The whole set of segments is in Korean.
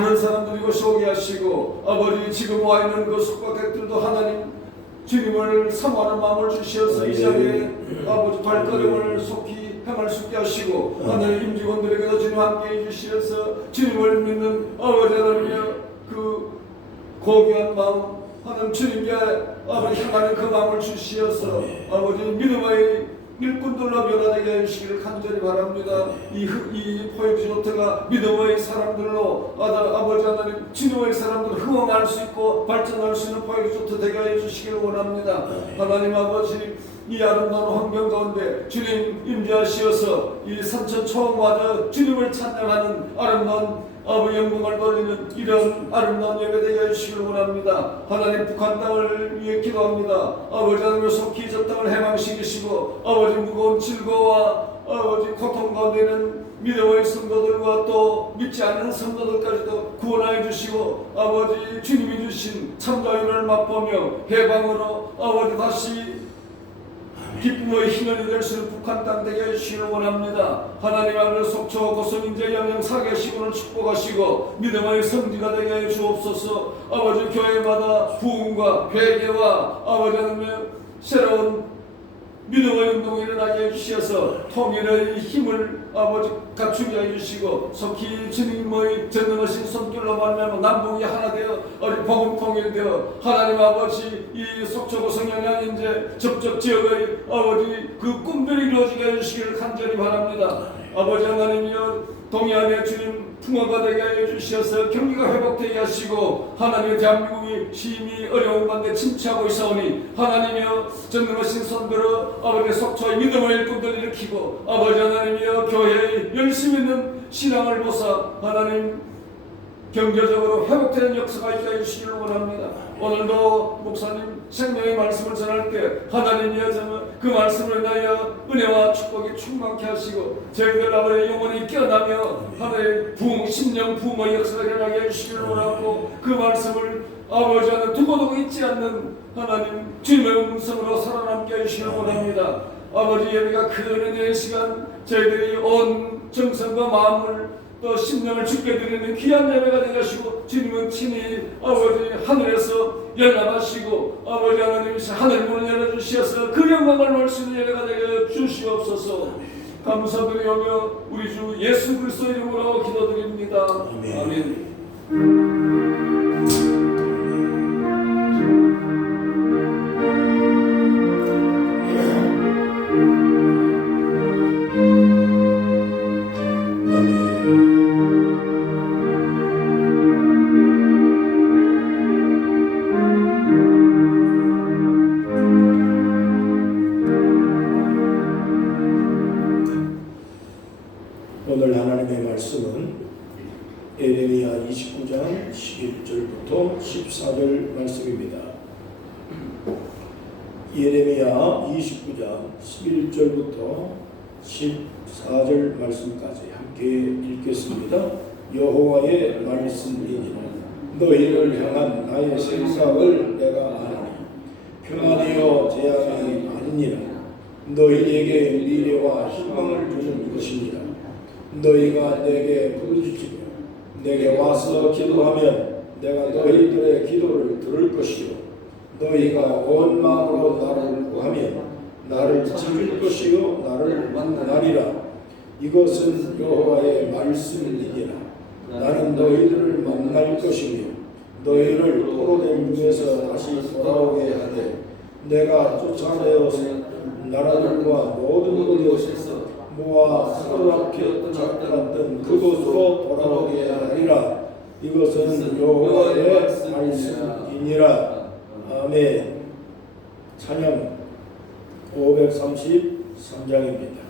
많은 사람들이 이곳에 오게 하시고 아버지 지금 와 있는 그 숙박객들도 하나님 주님을 사모하는 마음을 주시어서 이 자리에 아버지 발걸음을 속히 행할 수 있게 하시고 하나님 임직원들에게도 주님 함께해 주시어서 주님을 믿는 아버지 하나님의 그 고귀한 마음 하나님 주님께 아버지 향하는 그 마음을 주시어서 아버지 믿음의 일꾼들로 변화되게 해주시기를 간절히 바랍니다. 이 포획리조트가 믿음의 사람들로 아버지 하나님 주님의 사람들 흥황할 수 있고 발전할 수 있는 포획리조트 되게 해주시기를 원합니다. 하나님 아버지 이 아름다운 환경 가운데 주님 임재하시어서 이 산천 초원마저 주님을 찬양하는 아름다운 아버지 영광을 돌리는 이런 아름다운 예배 되게 해주시기를 원합니다. 하나님 북한 땅을 위해 기도합니다. 아버지 하나님 속히 저 땅을 해방시키시고 아버지 무거운 질거와 아버지 고통 가운데 있는 믿음의 성도들과 또 믿지 않는 성도들까지도 구원하여 주시고 아버지 주님이 주신 참자유를 맛보며 해방으로 아버지 다시 기쁨의 희년이 될 수 있는 북한 땅 되게 해주시기를 원합니다. 하나님 하늘 속초 고성인재 영양 사계시군을 축복하시고 믿음의 성지가 되게 해 주옵소서. 아버지 교회마다 부흥과 회개와 아버지 하나님의 새로운 믿음의 운동이 일어나게 해주셔서 통일의 힘을 아버지 갖추게 해주시고 속히 주님의 전능하신 손길로 말미암아 남북이 하나 되어 우리 복음 통일되어 하나님 아버지 이 속초고성 영양인재 접촉 지역의 아버지 그 꿈들이 이루어지게 해주시기를 간절히 바랍니다. 아버지 하나님이여 동해안의 주님 풍어가 되게 해주셔서 경기가 회복되게 하시고 하나님의 대한민국이 심히 어려운 가운데 침체하고 있사오니 하나님이여 전능하신 손들어 아버지 속초의 믿음의 일꾼들 일으키고 아버지 하나님이여 교회의 열심 있는 신앙을 보사 하나님 경제적으로 회복되는 역사가 있게 해주시기를 원합니다. 오늘도 목사님 생명의 말씀을 전할 때 하나님이여 그 말씀을 인하여 은혜와 축복이 충만케 하시고 저희들 아버지 영혼이 깨어나며 하나님의 부흥 심령 부흥의 역사가 일어나게 해주시기를 원하고 그 말씀을 아버지 하나 두고두고 잊지 않는 하나님 주님의 음성으로 살아남게 해주시기를 원합니다. 아버지 예배가 큰 은혜의 시간 저희들이 온 정성과 마음을 또 심령을 주께 드리는 귀한 예배가 되게 하시고 주님은 친히 아버지 하늘에서 열람하시고 아버지 하나님께서 하늘 문을 열어주시어서 그 영광을 볼 수 있는 예배가 되게 주시옵소서. 감사드리오며 우리 주 예수 그리스도 이름으로 기도드립니다. 아멘. 오늘 하나님의 말씀은 에레미야 29장 11절부터 14절 말씀입니다. 예레미야 29장 11절부터 14절 말씀까지 함께 읽겠습니다. 여호와의 말씀이니라. 너희를 향한 나의 생각을 내가 아노니 평안이요 재앙이 아니니라. 너희에게 미래와 희망을 주는 것이니라. 너희가 내게 부르짖으며 내게 와서 기도하면 내가 너희들의 기도를 들을 것이요 너희가 온 마음으로 나를 구하면 나를 찾을 것이요 나를 만나리라. 이것은 여호와의 말씀이니라. 나는 너희들을 만날 것이며 너희를 포로된 중에서 다시 돌아오게 하되 내가 쫓아내어서 나라들과 모든 곳에서 모아 사로잡혀 잡았던 그곳으로 돌아오게 하리라. 이것은 여호와의 말씀이니라. 아멘. 찬양 533장입니다.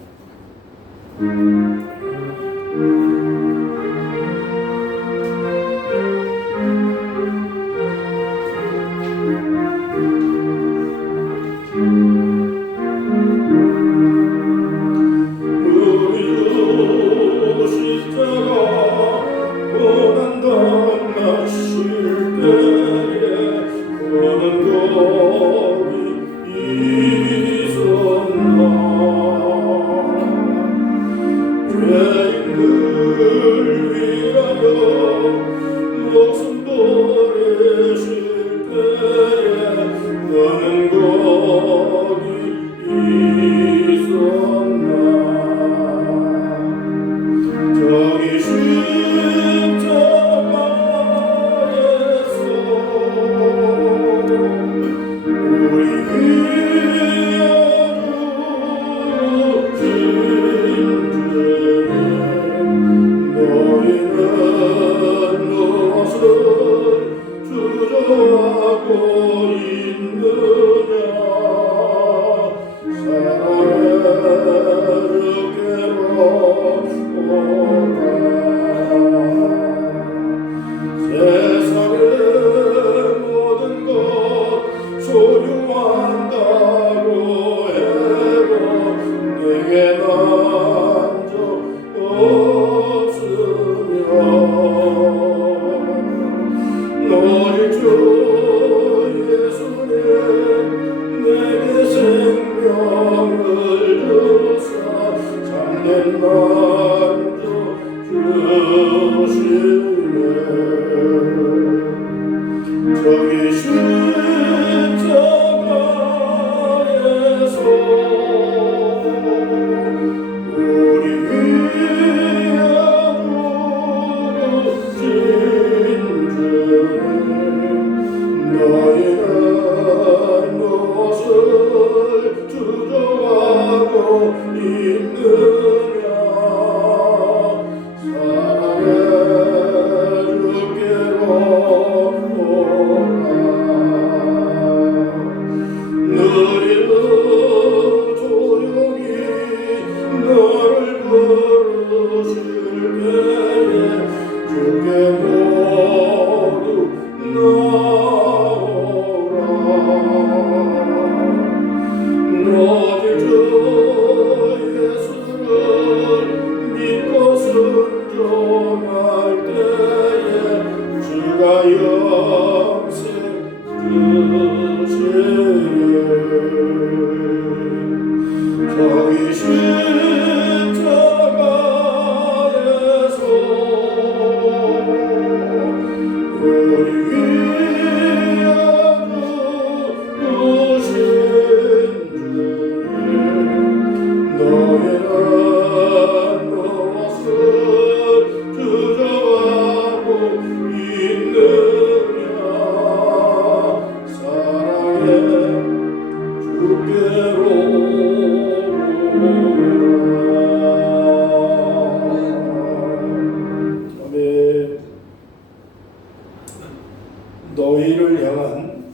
너희를 향한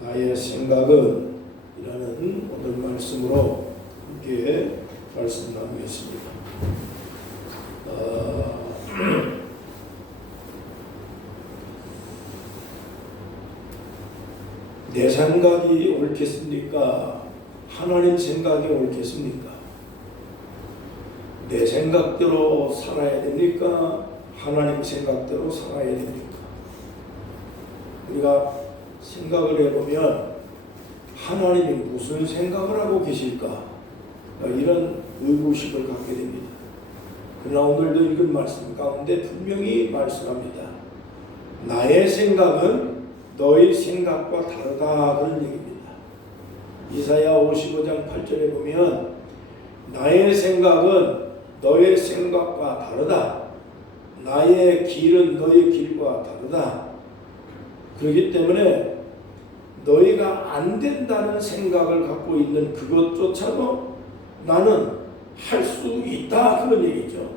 나의 생각은 이라는 오늘 말씀으로 함께 말씀 나누겠습니다. 내 생각이 옳겠습니까? 하나님 생각이 옳겠습니까? 내 생각대로 살아야 됩니까? 하나님 생각대로 살아야 됩니까? 우리가 생각을 해보면 하나님이 무슨 생각을 하고 계실까? 이런 의구심을 갖게 됩니다. 그러나 오늘도 읽은 말씀 가운데 분명히 말씀합니다. 나의 생각은 너의 생각과 다르다, 그런 얘기입니다. 이사야 55장 8절에 보면 나의 생각은 너의 생각과 다르다. 나의 길은 너의 길과 다르다. 그렇기 때문에 너희가 안 된다는 생각을 갖고 있는 그것조차도 나는 할 수 있다, 그런 얘기죠.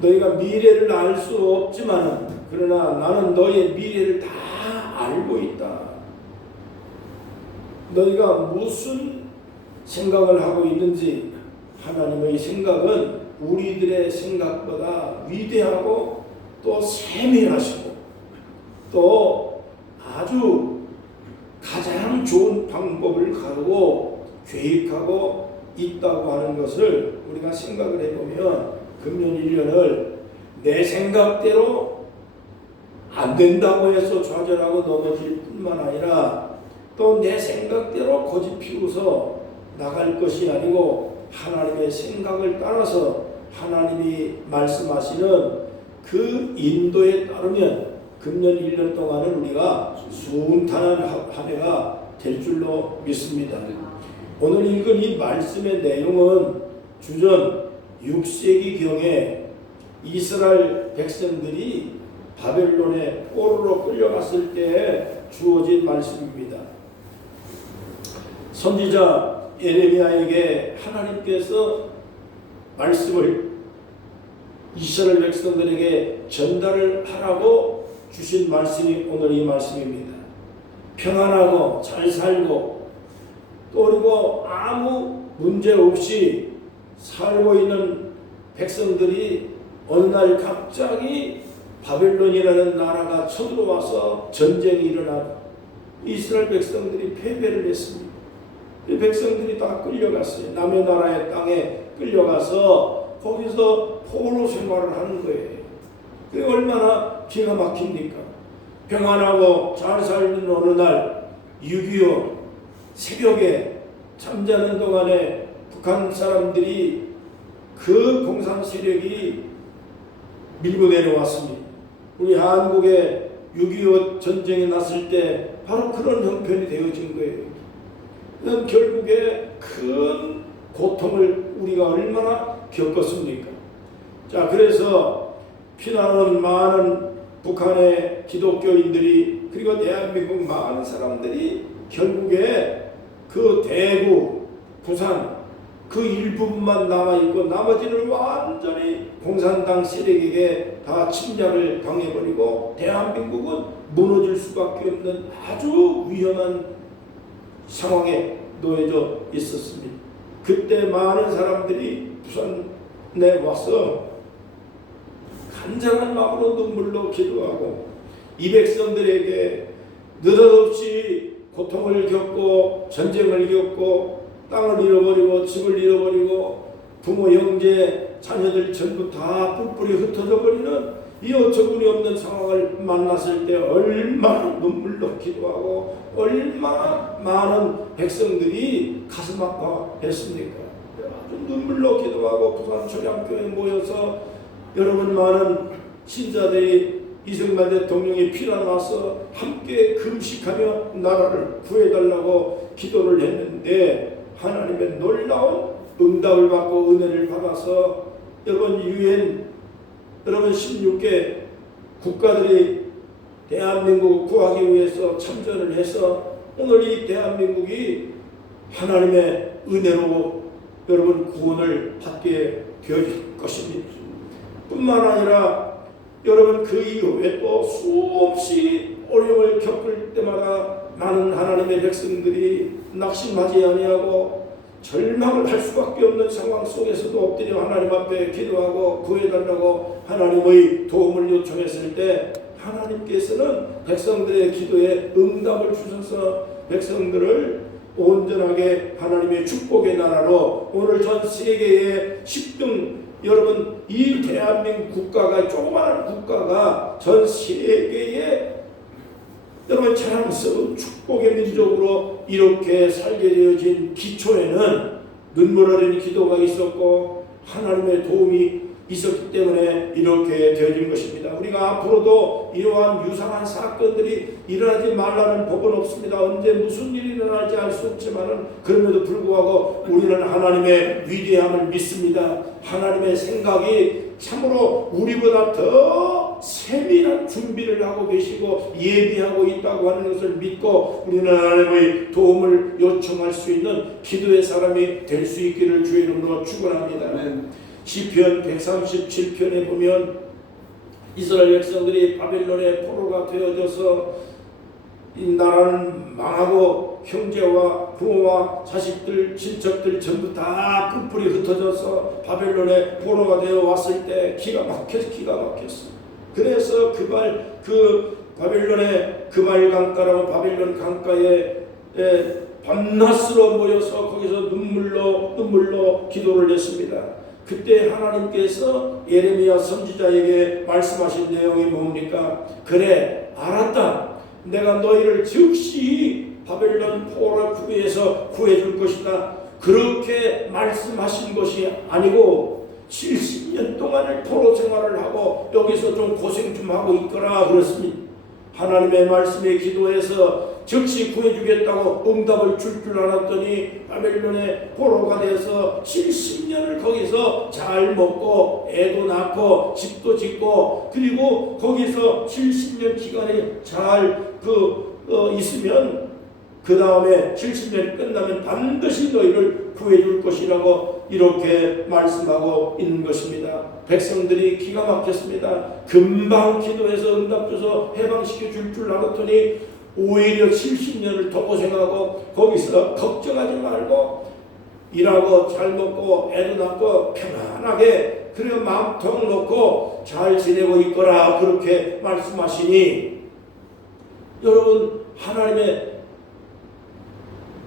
너희가 미래를 알 수 없지만 그러나 나는 너희의 미래를 다 알고 있다. 너희가 무슨 생각을 하고 있는지 하나님의 생각은 우리들의 생각보다 위대하고 또 세밀하시고 또 아주 가장 좋은 방법을 가지고 계획하고 있다고 하는 것을 우리가 생각을 해보면 금년 1년을 내 생각대로 안 된다고 해서 좌절하고 넘어질 뿐만 아니라 또 내 생각대로 고집 피우서 나갈 것이 아니고 하나님의 생각을 따라서 하나님이 말씀하시는 그 인도에 따르면 금년 1년 동안은 우리가 순탄한 한 해가 될 줄로 믿습니다. 오늘 읽은 이 말씀의 내용은 주전 6세기경에 이스라엘 백성들이 바벨론에 포로로 끌려갔을 때 주어진 말씀입니다. 선지자 예레미야에게 하나님께서 말씀을 이스라엘 백성들에게 전달을 하라고 주신 말씀이 오늘 이 말씀입니다. 평안하고 잘 살고 또 그리고 아무 문제 없이 살고 있는 백성들이 어느 날 갑자기 바벨론이라는 나라가 쳐들어와서 전쟁이 일어나 이스라엘 백성들이 패배를 했습니다. 이 백성들이 다 끌려갔어요. 남의 나라의 땅에 끌려가서 거기서 포로 생활을 하는 거예요. 그게 얼마나 기가 막힙니까? 평안하고 잘 살는 어느 날 6.25 새벽에 잠자는 동안에 북한 사람들이 그 공산 세력이 밀고 내려왔습니다. 우리 한국에 6.25 전쟁이 났을 때 바로 그런 형편이 되어진 거예요. 결국에 큰 고통을 우리가 얼마나 겪었습니까? 자, 그래서 피난온 많은 북한의 기독교인들이 그리고 대한민국 많은 사람들이 결국에 그 대구, 부산 그 일부분만 남아있고 나머지는 완전히 공산당 세력에게 다 침략을 당해버리고 대한민국은 무너질 수밖에 없는 아주 위험한 상황에 놓여져 있었습니다. 그때 많은 사람들이 부산에 와서 간절한 마음으로 눈물로 기도하고 이 백성들에게 느닷없이 고통을 겪고 전쟁을 겪고 땅을 잃어버리고 집을 잃어버리고 부모 형제 자녀들 전부 다 뿔뿔이 흩어져 버리는 이 어처구니 없는 상황을 만났을 때 얼마나 눈물로 기도하고 얼마나 많은 백성들이 가슴 아파했습니까? 아주 눈물로 기도하고 부산 초량교회에 모여서 여러분 많은 신자들이 이승만 대통령이 피난와서 함께 금식하며 나라를 구해달라고 기도를 했는데 하나님의 놀라운 응답을 받고 은혜를 받아서 여러분 유엔 여러분 16개 국가들이 대한민국을 구하기 위해서 참전을 해서 오늘 이 대한민국이 하나님의 은혜로 여러분 구원을 받게 되어질 것입니다. 뿐만 아니라 여러분 그 이후에 또 수없이 어려움을 겪을 때마다 많은 하나님의 백성들이 낙심하지 아니하고 절망을 할 수밖에 없는 상황 속에서도 엎드려 하나님 앞에 기도하고 구해달라고 하나님의 도움을 요청했을 때 하나님께서는 백성들의 기도에 응답을 주셔서 백성들을 온전하게 하나님의 축복의 나라로 오늘 전 세계의 10등 여러분 이 대한민국 국가가 조그마한 국가가 전 세계에 여러분 자랑스러운 축복의 민족으로 이렇게 살게 되어진 기초에는 눈물 어린 기도가 있었고 하나님의 도움이 있었기 때문에 이렇게 되어진 것입니다. 우리가 앞으로도 이러한 유사한 사건들이 일어나지 말라는 법은 없습니다. 언제 무슨 일이 일어날지 알 수 없지만 그럼에도 불구하고 우리는 하나님의 위대함을 믿습니다. 하나님의 생각이 참으로 우리보다 더 세밀한 준비를 하고 계시고 예비하고 있다고 하는 것을 믿고 우리는 하나님의 도움을 요청할 수 있는 기도의 사람이 될 수 있기를 주의 이름으로 축원합니다. 시편 137편에 보면 이스라엘 백성들이 바벨론의 포로가 되어져서 이 나라는 망하고 형제와 부모와 자식들 친척들 전부 다 뿔뿔이 흩어져서 바벨론의 포로가 되어 왔을 때 기가 막혔어. 그래서 그 바벨론의 그말 강가라고 바벨론 강가에 밤낮으로 모여서 거기서 눈물로 기도를 했습니다. 그때 하나님께서 예레미야 선지자에게 말씀하신 내용이 뭡니까? 그래 알았다. 내가 너희를 즉시 바벨론 포로의 구에서 구해줄 것이다. 그렇게 말씀하신 것이 아니고 70년 동안을 포로 생활을 하고 여기서 좀 고생 좀 하고 있거라 그렇습니다. 하나님의 말씀에 기도해서 즉시 구해주겠다고 응답을 줄 알았더니 바벨론의 포로가 돼서 70년을 거기서 잘 먹고 애도 낳고 집도 짓고 그리고 거기서 70년 기간에 잘 있으면 그 다음에 70년이 끝나면 반드시 너희를 구해줄 것이라고 이렇게 말씀하고 있는 것입니다. 백성들이 기가 막혔습니다. 금방 기도해서 응답 줘서 해방시켜 줄 알았더니 오히려 70년을 더 고생하고 거기서 걱정하지 말고 일하고 잘 먹고 애도 낳고 편안하게 그리고 마음통 놓고 잘 지내고 있거라 그렇게 말씀하시니 여러분 하나님의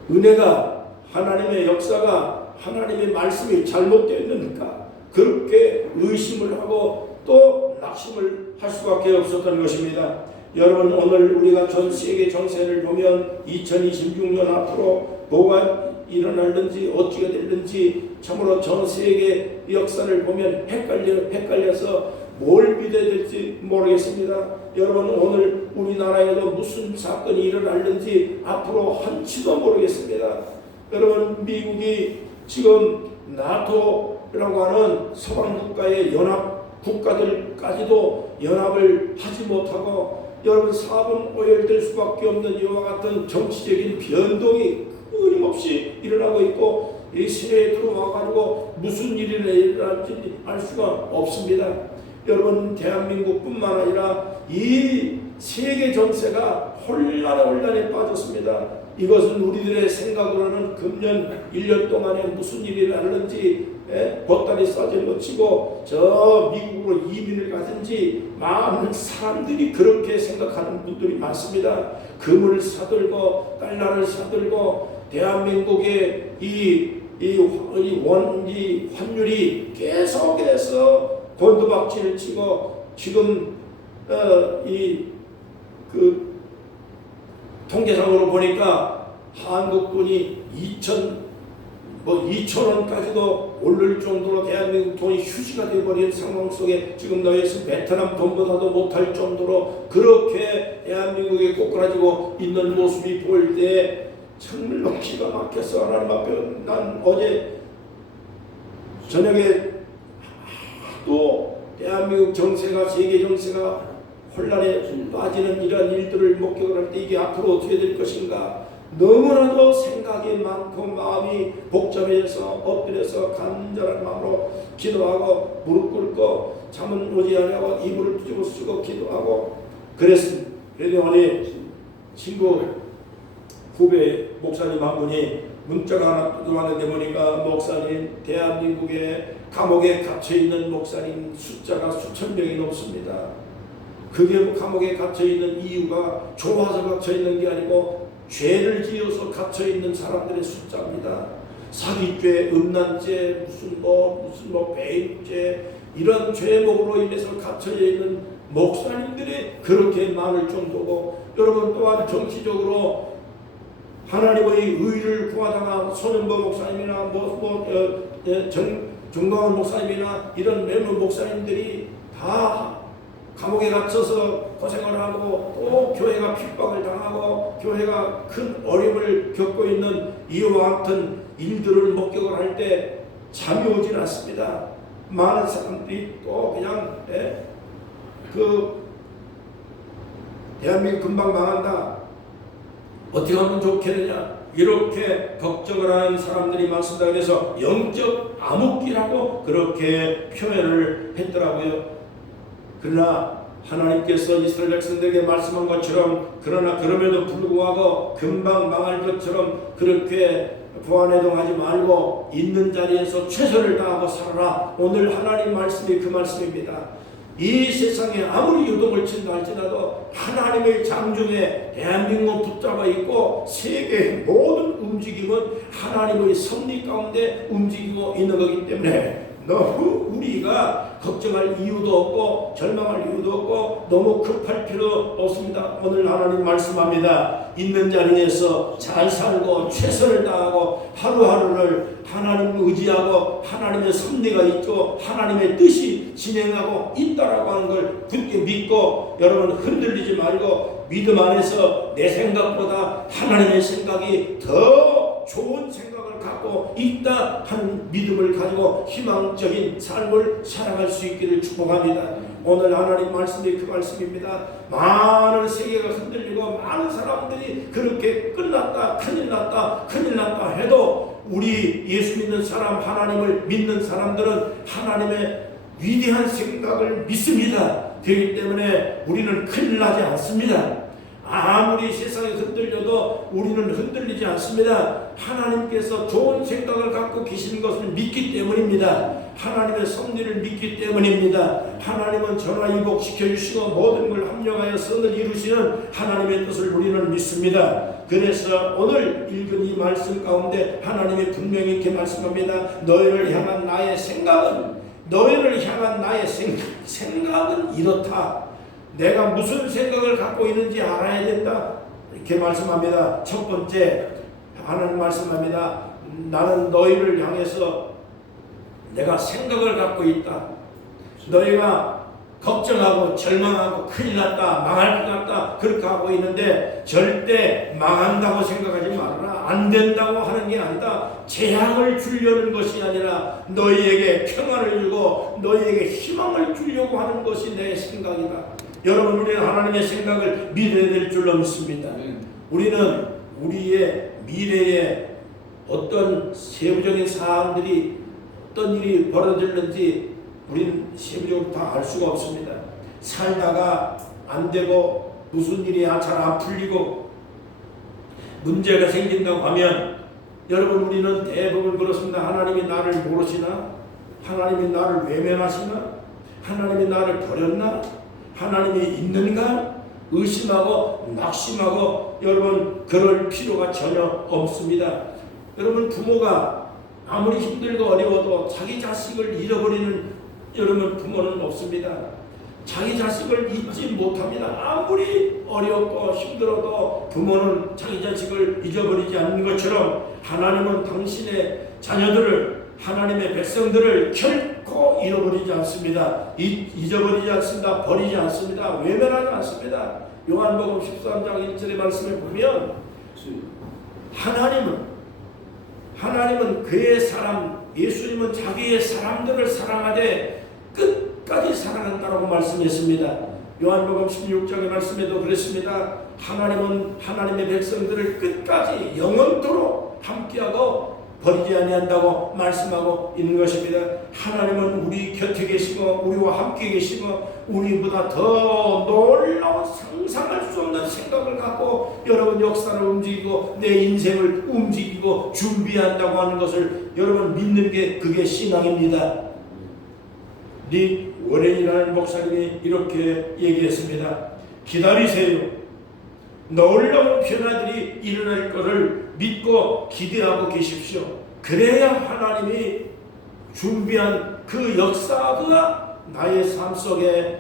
은혜가 하나님의 역사가 하나님의 말씀이 잘못되었는가 그렇게 의심을 하고 또 낙심을 할 수밖에 없었던 것입니다. 여러분 오늘 우리가 전 세계 정세를 보면 2026년 앞으로 뭐가 일어날는지 어떻게 될는지 참으로 전 세계 역사를 보면 헷갈려서 뭘 믿어야 될지 모르겠습니다. 여러분 오늘 우리나라에도 무슨 사건이 일어날는지 앞으로 한치도 모르겠습니다. 여러분 미국이 지금 나토라고 하는 서방 국가의 연합 국가들까지도 연합을 하지 못하고 여러분 사분 오열될 수밖에 없는 이와 같은 정치적인 변동이 끊임없이 일어나고 있고 이 세계에 들어와가지고 무슨 일이 일어날지 알 수가 없습니다. 여러분 대한민국뿐만 아니라 이 세계 정세가 혼란에 빠졌습니다. 이것은 우리들의 생각으로는 금년 1년 동안에 무슨 일이 났는지 보따리 싸져 놓치고 저 미국으로 이민을 가든지 많은 사람들이 그렇게 생각하는 분들이 많습니다. 금을 사들고 달러를 사들고 대한민국의 이 환율이 계속해서 곤두박질을 치고 지금 그 통계상으로 보니까 한국돈이 2,000원까지도 오를 정도로 대한민국 돈이 휴지가 되어버린 상황 속에 지금 너희에서 베트남 돈보다도 못할 정도로 그렇게 대한민국에 꼬꾸라지고 있는 모습이 보일 때 정말로 기가 막혀서 하나님 앞에 난 어제 저녁에 또 대한민국 정세가 세계 정세가 혼란에 빠지는 이러한 일들을 목격을 할 때 이게 앞으로 어떻게 될 것인가 너무나도 생각이 많고 마음이 복잡해져서 엎드려서 간절한 마음으로 기도하고 무릎 꿇고 잠은 오지 않냐고 이불을 뒤집어 쓰고 기도하고 그랬습니다. 그랬더니 친구 후배 목사님 한 분이 문자가 하나 들어왔는데 보니까 목사님 대한민국의 감옥에 갇혀있는 목사님 숫자가 수천 명이 넘습니다. 그게 감옥에 갇혀있는 이유가 좋아서 갇혀있는 게 아니고 죄를 지어서 갇혀있는 사람들의 숫자입니다. 사기죄, 음란죄, 무슨 배임죄 이런 죄목으로 인해서 갇혀 있는 목사님들이 그렇게 많을 정도고 여러분 또한 정치적으로 하나님의 의를 구하다가 손현보 목사님이나 정광훈 목사님이나 이런 몇몇 목사님들이 다 감옥에 갇혀서 고생을 하고 또 교회가 핍박을 당하고 교회가 큰 어려움을 겪고 있는 이와 같은 일들을 목격을 할 때 잠이 오질 않습니다. 많은 사람들이 또 그냥 대한민국 금방 망한다. 어떻게 하면 좋겠느냐 이렇게 걱정을 하는 사람들이 많습니다. 그래서 영적 암흑기라고 그렇게 표현을 했더라고요. 그러나 하나님께서 이스라엘 백성들에게 말씀한 것처럼 그러나 그럼에도 불구하고 금방 망할 것처럼 그렇게 부안해동하지 말고 있는 자리에서 최선을 다하고 살아라. 오늘 하나님 말씀이 그 말씀입니다. 이 세상에 아무리 유동을 친다 할지라도 하나님의 장중에 대한민국 붙잡아 있고 세계의 모든 움직임은 하나님의 섭리 가운데 움직이고 있는 거기 때문에 너무 우리가 걱정할 이유도 없고 절망할 이유도 없고 너무 급할 필요 없습니다. 오늘 하나님 말씀합니다. 있는 자리에서 잘 살고 최선을 다하고 하루하루를 하나님 의지하고 하나님의 섭리가 있고 하나님의 뜻이 진행하고 있다라고 하는 걸 굳게 믿고 여러분 흔들리지 말고 믿음 안에서 내 생각보다 하나님의 생각이 더 좋은 생각을 갖고 있다 하는 믿음을 가지고 희망적인 삶을 살아갈 수 있기를 축복합니다. 오늘 하나님 말씀이 그 말씀입니다. 많은 세계가 흔들리고 많은 사람들이 그렇게 끝났다 큰일 났다 해도 우리 예수 믿는 사람 하나님을 믿는 사람들은 하나님의 위대한 생각을 믿습니다. 그렇기 때문에 우리는 큰일 나지 않습니다. 아무리 세상이 흔들려도 우리는 흔들리지 않습니다. 하나님께서 좋은 생각을 갖고 계시는 것을 믿기 때문입니다. 하나님의 섭리를 믿기 때문입니다. 하나님은 전화위복 시켜주시고 모든 걸 합력하여 선을 이루시는 하나님의 뜻을 우리는 믿습니다. 그래서 오늘 읽은 이 말씀 가운데 하나님이 분명히 이렇게 말씀합니다. 너희를 향한 나의 생각은 이렇다. 내가 무슨 생각을 갖고 있는지 알아야 된다. 이렇게 말씀합니다. 첫 번째 하나님 말씀합니다. 나는 너희를 향해서 내가 생각을 갖고 있다. 너희가 걱정하고 절망하고 큰일 났다 망할 것 같다 그렇게 하고 있는데 절대 망한다고 생각하지 말아라. 안 된다고 하는 게 아니다. 재앙을 주려는 것이 아니라 너희에게 평안을 주고 너희에게 희망을 주려고 하는 것이 내 생각이다. 여러분 우리는 하나님의 생각을 믿어야 될 줄로 믿습니다. 우리는 우리의 미래에 어떤 세부적인 사항들이 어떤 일이 벌어질는지 우리는 세부적으로 다 알 수가 없습니다. 살다가 안 되고 무슨 일이 잘 안 풀리고 문제가 생긴다고 하면 여러분 우리는 대부분 그렇습니다. 하나님이 나를 모르시나? 하나님이 나를 외면하시나? 하나님이 나를 버렸나? 하나님이 있는가? 의심하고 낙심하고 여러분 그럴 필요가 전혀 없습니다. 여러분 부모가 아무리 힘들고 어려워도 자기 자식을 잃어버리는 여러분 부모는 없습니다. 자기 자식을 잊지 못합니다. 아무리 어렵고 힘들어도 부모는 자기 자식을 잊어버리지 않는 것처럼 하나님은 당신의 자녀들을 하나님의 백성들을 결코 잃어버리지 않습니다. 잊어버리지 않습니다. 버리지 않습니다. 외면하지 않습니다. 요한복음 13장 1절의 말씀을 보면 하나님은 그의 사람 예수님은 자기의 사람들을 사랑하되 끝까지 사랑한다라고 말씀했습니다. 요한복음 16장의 말씀에도 그랬습니다. 하나님은 하나님의 백성들을 끝까지 영원토록 함께하고 버리지 아니한다고 말씀하고 있는 것입니다. 하나님은 우리 곁에 계시고 우리와 함께 계시고 우리보다 더 놀라운 상상할 수 없는 생각을 갖고 여러분 역사를 움직이고 내 인생을 움직이고 준비한다고 하는 것을 여러분 믿는 게 그게 신앙입니다. 릭 워렌이라는 목사님이 이렇게 얘기했습니다. 기다리세요. 놀라운 변화들이 일어날 것을 믿고 기대하고 계십시오. 그래야 하나님이 준비한 그 역사가 나의 삶 속에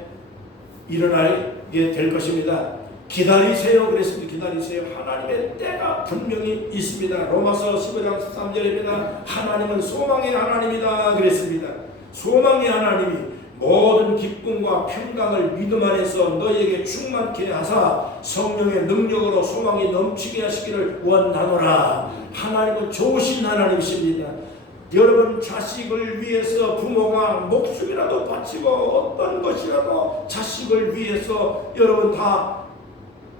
일어나게 될 것입니다. 기다리세요. 그랬습니다. 기다리세요. 하나님의 때가 분명히 있습니다. 로마서 15장 13절입니다. 하나님은 소망의 하나님이다. 그랬습니다. 소망의 하나님이 모든 기쁨과 평강을 믿음 안에서 너희에게 충만케 하사 성령의 능력으로 소망이 넘치게 하시기를 원하노라. 하나님은 좋으신 하나님이십니다. 여러분 자식을 위해서 부모가 목숨이라도 바치고 어떤 것이라도 자식을 위해서 여러분 다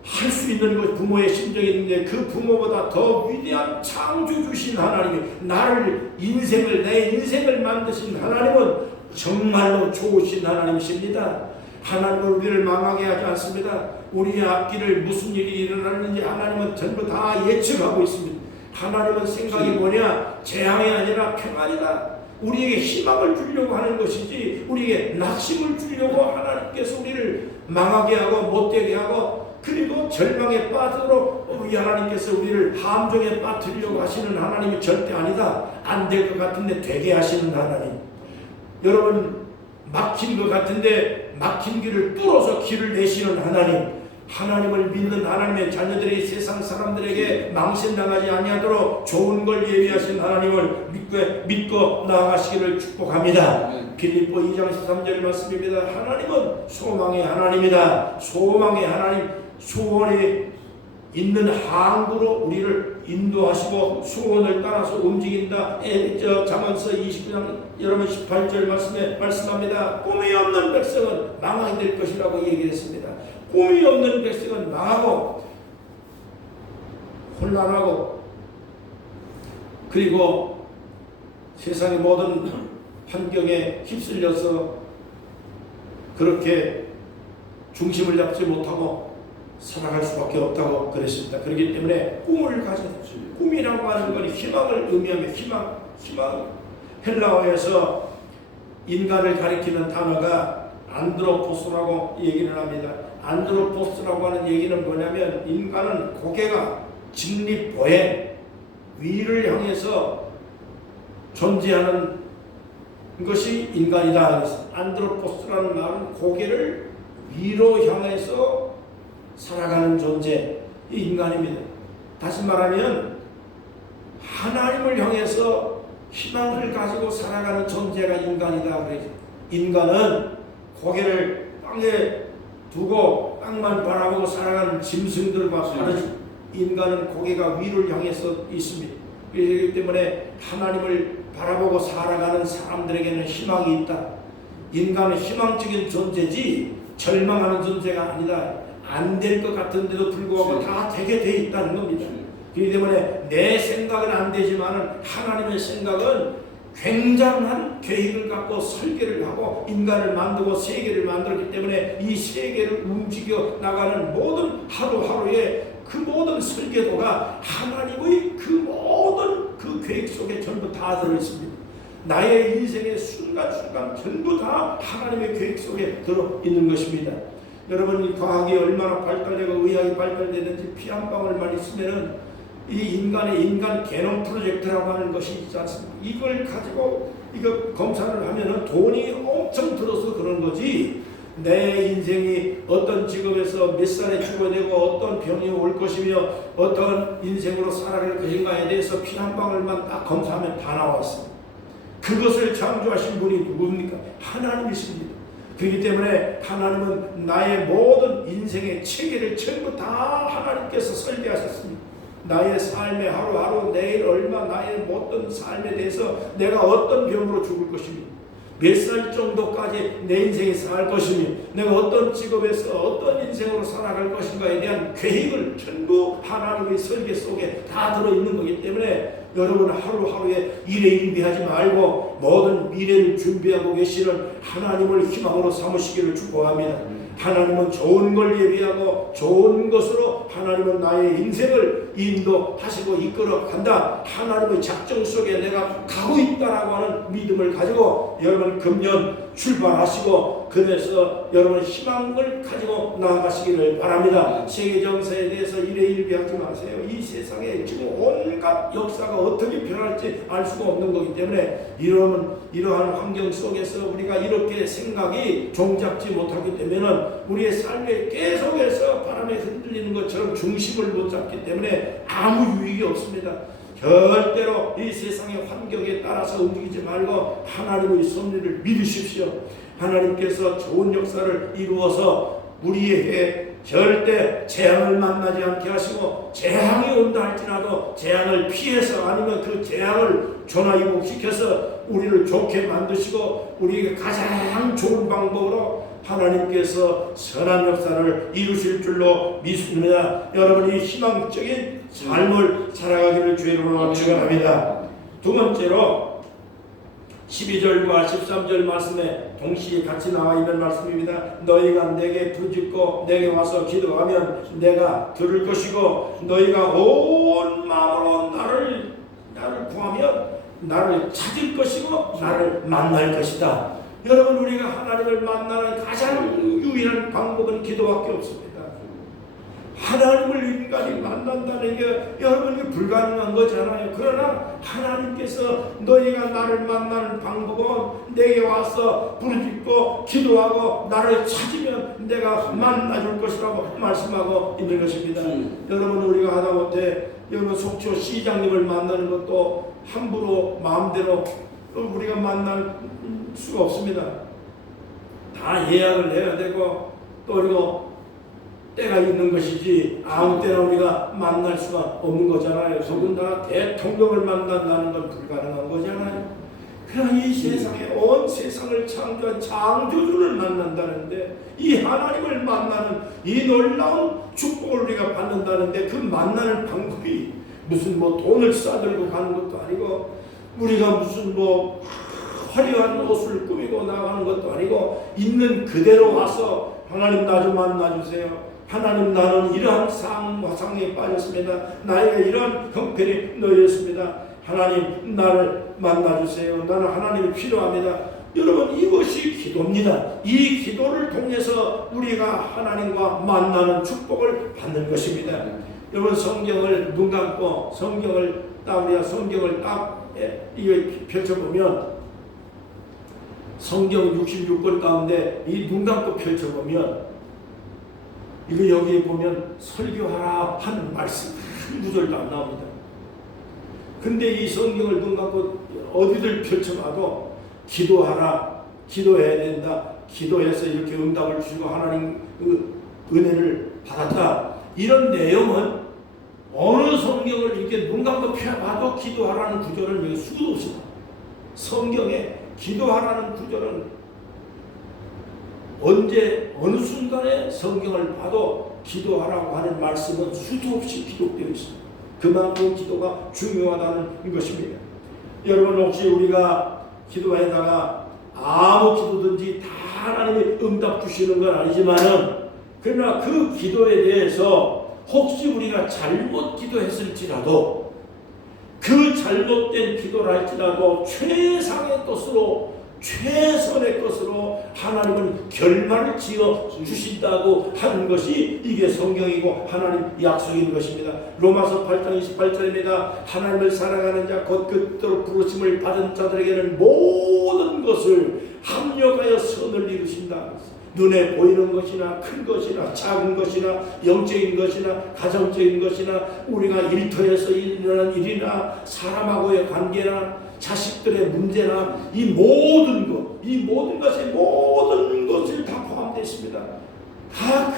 할 수 있는 것 부모의 심정이 있는데 그 부모보다 더 위대한 창조주신 하나님이 나를 내 인생을 만드신 하나님은 정말로 좋으신 하나님이십니다. 하나님은 우리를 망하게 하지 않습니다. 우리의 앞길을 무슨 일이 일어나는지 하나님은 전부 다 예측하고 있습니다. 하나님은 생각이 뭐냐? 재앙이 아니라 평안이다. 우리에게 희망을 주려고 하는 것이지 우리에게 낙심을 주려고 하나님께서 우리를 망하게 하고 못되게 하고 그리고 절망에 빠지도록 우리 하나님께서 우리를 함정에 빠뜨리려고 하시는 하나님이 절대 아니다. 안 될 것 같은데 되게 하시는 하나님. 여러분 막힌 것 같은데 막힌 길을 뚫어서 길을 내시는 하나님. 하나님을 믿는 하나님의 자녀들이 세상 사람들에게 망신당하지 아니하도록 좋은 걸 예비하신 하나님을 믿고 나아가시기를 축복합니다. 빌립보 2장 13절 말씀입니다. 하나님은 소망의 하나님이다. 소망의 하나님, 소원이 있는 항구로 우리를 인도하시고 소원을 따라서 움직인다. 잠언서 29장 여러분 18절 말씀에 말씀합니다. 꿈이 없는 백성은 망하게 될 것이라고 얘기했습니다. 꿈이 없는 백성은 망하고 혼란하고 그리고 세상의 모든 환경에 휩쓸려서 그렇게 중심을 잡지 못하고 살아갈 수밖에 없다고 그랬습니다. 그렇기 때문에 꿈을 가져 꿈이라고 하는 건 희망을 의미하며 희망 헬라어에서 인간을 가리키는 단어가 안드로포스라고 얘기를 합니다. 안드로포스라고 하는 얘기는 뭐냐면 인간은 고개가 직립보행 위를 향해서 존재하는 것이 인간이다. 그래서 안드로포스라는 말은 고개를 위로 향해서 살아가는 존재 이 인간입니다. 다시 말하면 하나님을 향해서 희망을 가지고 살아가는 존재가 인간이다. 그래서 인간은 고개를 땅에 두고 땅만 바라보고 살아가는 짐승들과 다르지. 인간은 고개가 위를 향해서 있습니다. 그렇기 때문에 하나님을 바라보고 살아가는 사람들에게는 희망이 있다. 인간은 희망적인 존재지 절망하는 존재가 아니다. 안 될 것 같은데도 불구하고 다 되게 돼 있다는 겁니다. 그렇기 때문에 내 생각은 안 되지만 하나님의 생각은 굉장한 계획을 갖고 설계를 하고 인간을 만들고 세계를 만들었기 때문에 이 세계를 움직여 나가는 모든 하루하루의 그 모든 설계도가 하나님의 그 모든 그 계획 속에 전부 다 들어있습니다. 나의 인생의 순간순간 전부 다 하나님의 계획 속에 들어있는 것입니다. 여러분, 과학이 얼마나 발달되고 의학이 발달되는지 피 한 방울만 있으면은 이 인간 게놈 프로젝트라고 하는 것이 있지 않습니까? 이걸 가지고 이거 검사를 하면은 돈이 엄청 들어서 그런 거지. 내 인생이 어떤 직업에서 몇 살에 죽어야 되고 어떤 병이 올 것이며 어떤 인생으로 살아갈 것인가에 대해서 피 한 방울만 딱 검사하면 다 나왔습니다. 그것을 창조하신 분이 누굽니까? 하나님이십니다. 그렇기 때문에 하나님은 나의 모든 인생의 체계를 전부 다 하나님께서 설계하셨습니다. 나의 삶의 하루하루, 내일 얼마, 나의 어떤 삶에 대해서 내가 어떤 병으로 죽을 것이며 몇 살 정도까지 내 인생이 살 것이며 내가 어떤 직업에서 어떤 인생으로 살아갈 것인가에 대한 계획을 전부 하나님의 설계 속에 다 들어있는 거기 때문에 여러분 하루하루에 일에 인비하지 말고 모든 미래를 준비하고 계시는 하나님을 희망으로 삼으시기를 축복합니다. 하나님은 좋은 걸 예비하고 좋은 것으로 하나님은 나의 인생을 인도하시고 이끌어 간다. 하나님의 작정 속에 내가 가고 있다라고 하는 믿음을 가지고 여러분 금년 출발하시고 그래서 여러분 희망을 가지고 나아가시기를 바랍니다. 세계 정세에 대해서 일에 일비하지 마세요. 이 세상에 지금 온갖 역사가 어떻게 변할지 알 수가 없는 거기 때문에 이러한 환경 속에서 우리가 이렇게 생각이 종잡지 못하기 때문에 우리의 삶에 계속해서 바람에 흔들리는 것처럼 중심을 못 잡기 때문에 아무 유익이 없습니다. 절대로 이 세상의 환경에 따라서 움직이지 말고 하나님의 섭리를 믿으십시오. 하나님께서 좋은 역사를 이루어서 우리에게 절대 재앙을 만나지 않게 하시고 재앙이 온다 할지라도 재앙을 피해서 아니면 그 재앙을 전화위복시켜서 우리를 좋게 만드시고 우리에게 가장 좋은 방법으로 하나님께서 선한 역사를 이루실 줄로 믿습니다. 여러분이 희망적인 삶을 살아가기를 주의로 축원합니다. 두 번째로 12절과 13절 말씀에 동시에 같이 나와 있는 말씀입니다. 너희가 내게 부르짖고 내게 와서 기도하면 내가 들을 것이고 너희가 온 마음으로 나를 구하면 나를 찾을 것이고 나를 만날 것이다. 여러분 우리가 하나님을 만나는 가장 유일한 방법은 기도밖에 없습니다. 하나님을 인간이 만난다는 게 여러분이 불가능한 거잖아요. 그러나 하나님께서 너희가 나를 만나는 방법은 내게 와서 부르짖고 기도하고 나를 찾으면 내가 만나줄 것이라고 말씀하고 있는 것입니다. 여러분 우리가 하다못해 여러분 속초 시장님을 만나는 것도 함부로 마음대로 우리가 만날 수가 없습니다. 다 예약을 해야 되고 또 그리고 때가 있는 것이지 아무 때나 우리가 만날 수가 없는 거잖아요. 더군다나 대통령을 만난다는 건 불가능한 거잖아요. 그러나 이 세상에 온 세상을 창조한 창조주를 만난다는데 이 하나님을 만나는 이 놀라운 축복을 우리가 받는다는데 그 만나는 방법이 무슨 돈을 싸들고 가는 것도 아니고 우리가 무슨 화려한 옷을 꾸미고 나가는 것도 아니고 있는 그대로 와서 하나님 나 좀 만나주세요. 하나님 나는 이러한 상황에 빠졌습니다. 나에게 이러한 형편이 놓였습니다. 하나님 나를 만나주세요. 나는 하나님이 필요합니다. 여러분 이것이 기도입니다. 이 기도를 통해서 우리가 하나님과 만나는 축복을 받는 것입니다. 여러분 성경을 눈 감고 성경을 딱 펼쳐보면 성경 66권 가운데 이 눈 감고 펼쳐보면 이거 여기에 보면 설교하라 하는 말씀 한 구절도 안 나옵니다. 근데 이 성경을 눈 감고 어디를 펼쳐봐도 기도하라, 기도해야 된다, 기도해서 이렇게 응답을 주시고 하나님 은혜를 받았다. 이런 내용은 어느 성경을 이렇게 눈 감고 펴봐도 기도하라는 구절은 여기 수도 없이 성경에 기도하라는 구절은 언제 어느 순간에 성경을 봐도 기도하라고 하는 말씀은 수도 없이 기록되어 있습니다. 그만큼 기도가 중요하다는 것입니다. 여러분 혹시 우리가 기도에다가 아무 기도든지 다 하나님이 응답 주시는 건 아니지만은 그러나 그 기도에 대해서 혹시 우리가 잘못 기도했을지라도 그 잘못된 기도를 할지라도 최상의 것으로 최선의 것으로 하나님은 결말을 지어 주신다고 하는 것이 이게 성경이고 하나님 약속인 것입니다. 로마서 8장 28절입니다. 하나님을 사랑하는 자 곧 그토록 부르심을 받은 자들에게는 모든 것을 합력하여 선을 이루신다. 눈에 보이는 것이나 큰 것이나 작은 것이나 영적인 것이나 가정적인 것이나 우리가 일터에서 일어나는 일이나 사람하고의 관계나 자식들의 문제나 이 모든 것에 모든 것을 다 포함되어 있습니다. 다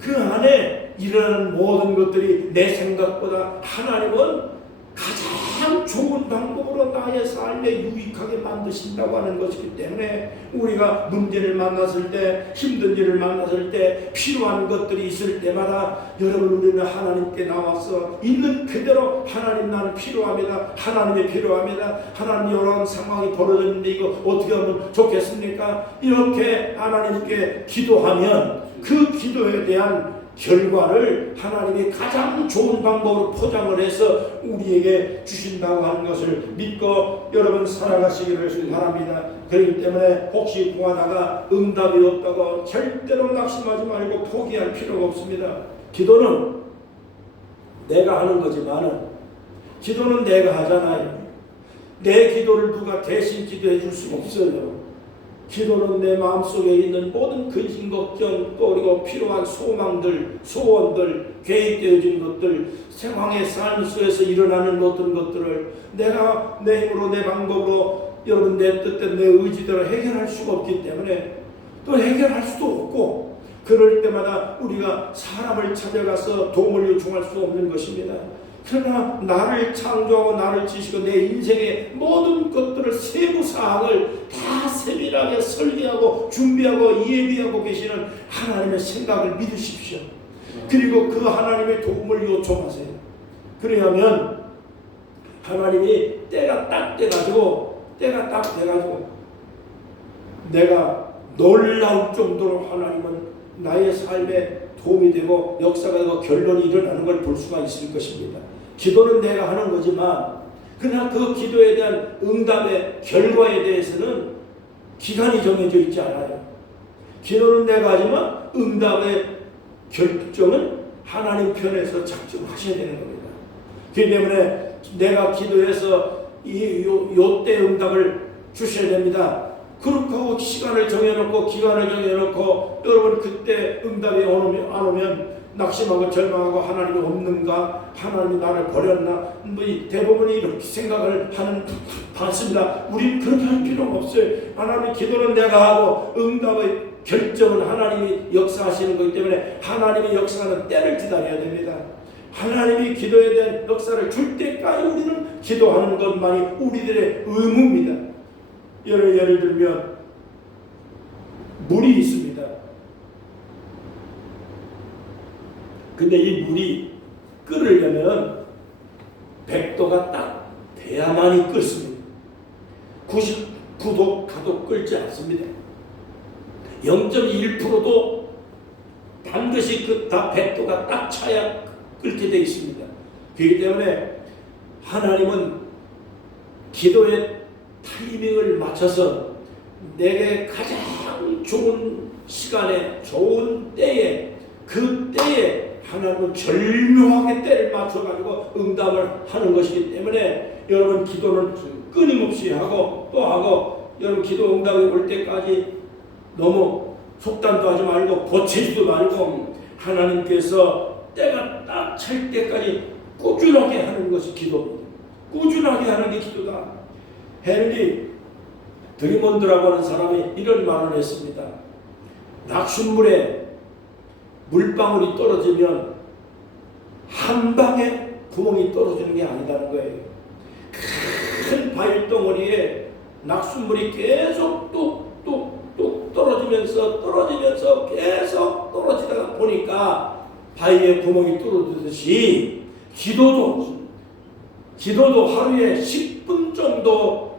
그 안에 일어나는 모든 것들이 내 생각보다 하나님은 가장 좋은 방법으로 나의 삶에 유익하게 만드신다고 하는 것이기 때문에 우리가 문제를 만났을 때, 힘든 일을 만났을 때, 필요한 것들이 있을 때마다 여러분 우리는 하나님께 나와서 있는 그대로 하나님 나는 필요합니다. 하나님이 필요합니다. 하나님 이런 상황이 벌어졌는데 이거 어떻게 하면 좋겠습니까? 이렇게 하나님께 기도하면 그 기도에 대한 결과를 하나님이 가장 좋은 방법으로 포장을 해서 우리에게 주신다고 하는 것을 믿고 여러분 살아가시기를 바랍니다. 그렇기 때문에 혹시 구하다가 응답이 없다고 절대로 낙심하지 말고 포기할 필요가 없습니다. 기도는 내가 하는 거지만은 기도는 내가 하잖아요. 내 기도를 누가 대신 기도해 줄 수가 없어요. 기도는 내 마음속에 있는 모든 근심 걱정 또 그리고 필요한 소망들, 소원들, 계획되어진 것들, 생황의 삶 속에서 일어나는 모든 것들을 내가 내 힘으로 내 방법으로 여러분 내 뜻대로 내 의지대로 해결할 수가 없기 때문에 또 해결할 수도 없고 그럴 때마다 우리가 사람을 찾아가서 도움을 요청할 수 없는 것입니다. 그러나 나를 창조하고 나를 지시고 내 인생의 모든 것들을 세부 사항을 다 세밀하게 설계하고 준비하고 예비하고 계시는 하나님의 생각을 믿으십시오. 그리고 그 하나님의 도움을 요청하세요. 그러면 하나님이 때가 딱 돼가지고 내가 놀라울 정도로 하나님은 나의 삶에 도움이 되고 역사가 되고 결론이 일어나는 걸 볼 수가 있을 것입니다. 기도는 내가 하는 거지만 그러나 그 기도에 대한 응답의 결과에 대해서는 기간이 정해져 있지 않아요. 기도는 내가 하지만 응답의 결정은 하나님 편에서 작정하셔야 되는 겁니다. 그렇기 때문에 내가 기도해서 요때 응답을 주셔야 됩니다. 그렇게 하고 시간을 정해놓고 기간을 정해놓고 여러분 그때 응답이 안 오면 낙심하고 절망하고 하나님이 없는가? 하나님이 나를 버렸나? 대부분이 이렇게 생각을 하는 받습니다. 우린 그렇게 할 필요가 없어요. 하나님의 기도는 내가 하고 응답의 결정은 하나님이 역사하시는 거기 때문에 하나님의 역사하는 때를 기다려야 됩니다. 하나님이 기도에 대한 역사를 줄 때까지 우리는 기도하는 것만이 우리들의 의무입니다. 예를 들면 물이 있습니다. 근데 이 물이 끓으려면 100도가 딱 돼야만이 끓습니다. 99도 가도 끓지 않습니다. 0.1%도 반드시 다 100도가 딱 차야 끓게 되어 있습니다. 그렇기 때문에 하나님은 기도의 타이밍을 맞춰서 내게 가장 좋은 시간에 좋은 때에 그 때에 하나님은 절묘하게 때를 맞춰가지고 응답을 하는 것이기 때문에 여러분 기도는 끊임없이 하고 또 하고 여러분 기도 응답이 올 때까지 너무 속단도 하지 말고 보채지도 말고 하나님께서 때가 딱 찰 때까지 꾸준하게 하는 것이 기도입니다. 꾸준하게 하는 게 기도다. 헨리 드리먼드라고 하는 사람이 이런 말을 했습니다. 낙숫물에 물방울이 떨어지면 한 방에 구멍이 떨어지는 게 아니다는 거예요. 큰 바위덩어리에 낙숫물이 계속 뚝뚝뚝 떨어지면서 계속 떨어지다가 보니까 바위에 구멍이 뚫어지듯이 기도도 하루에 10분 정도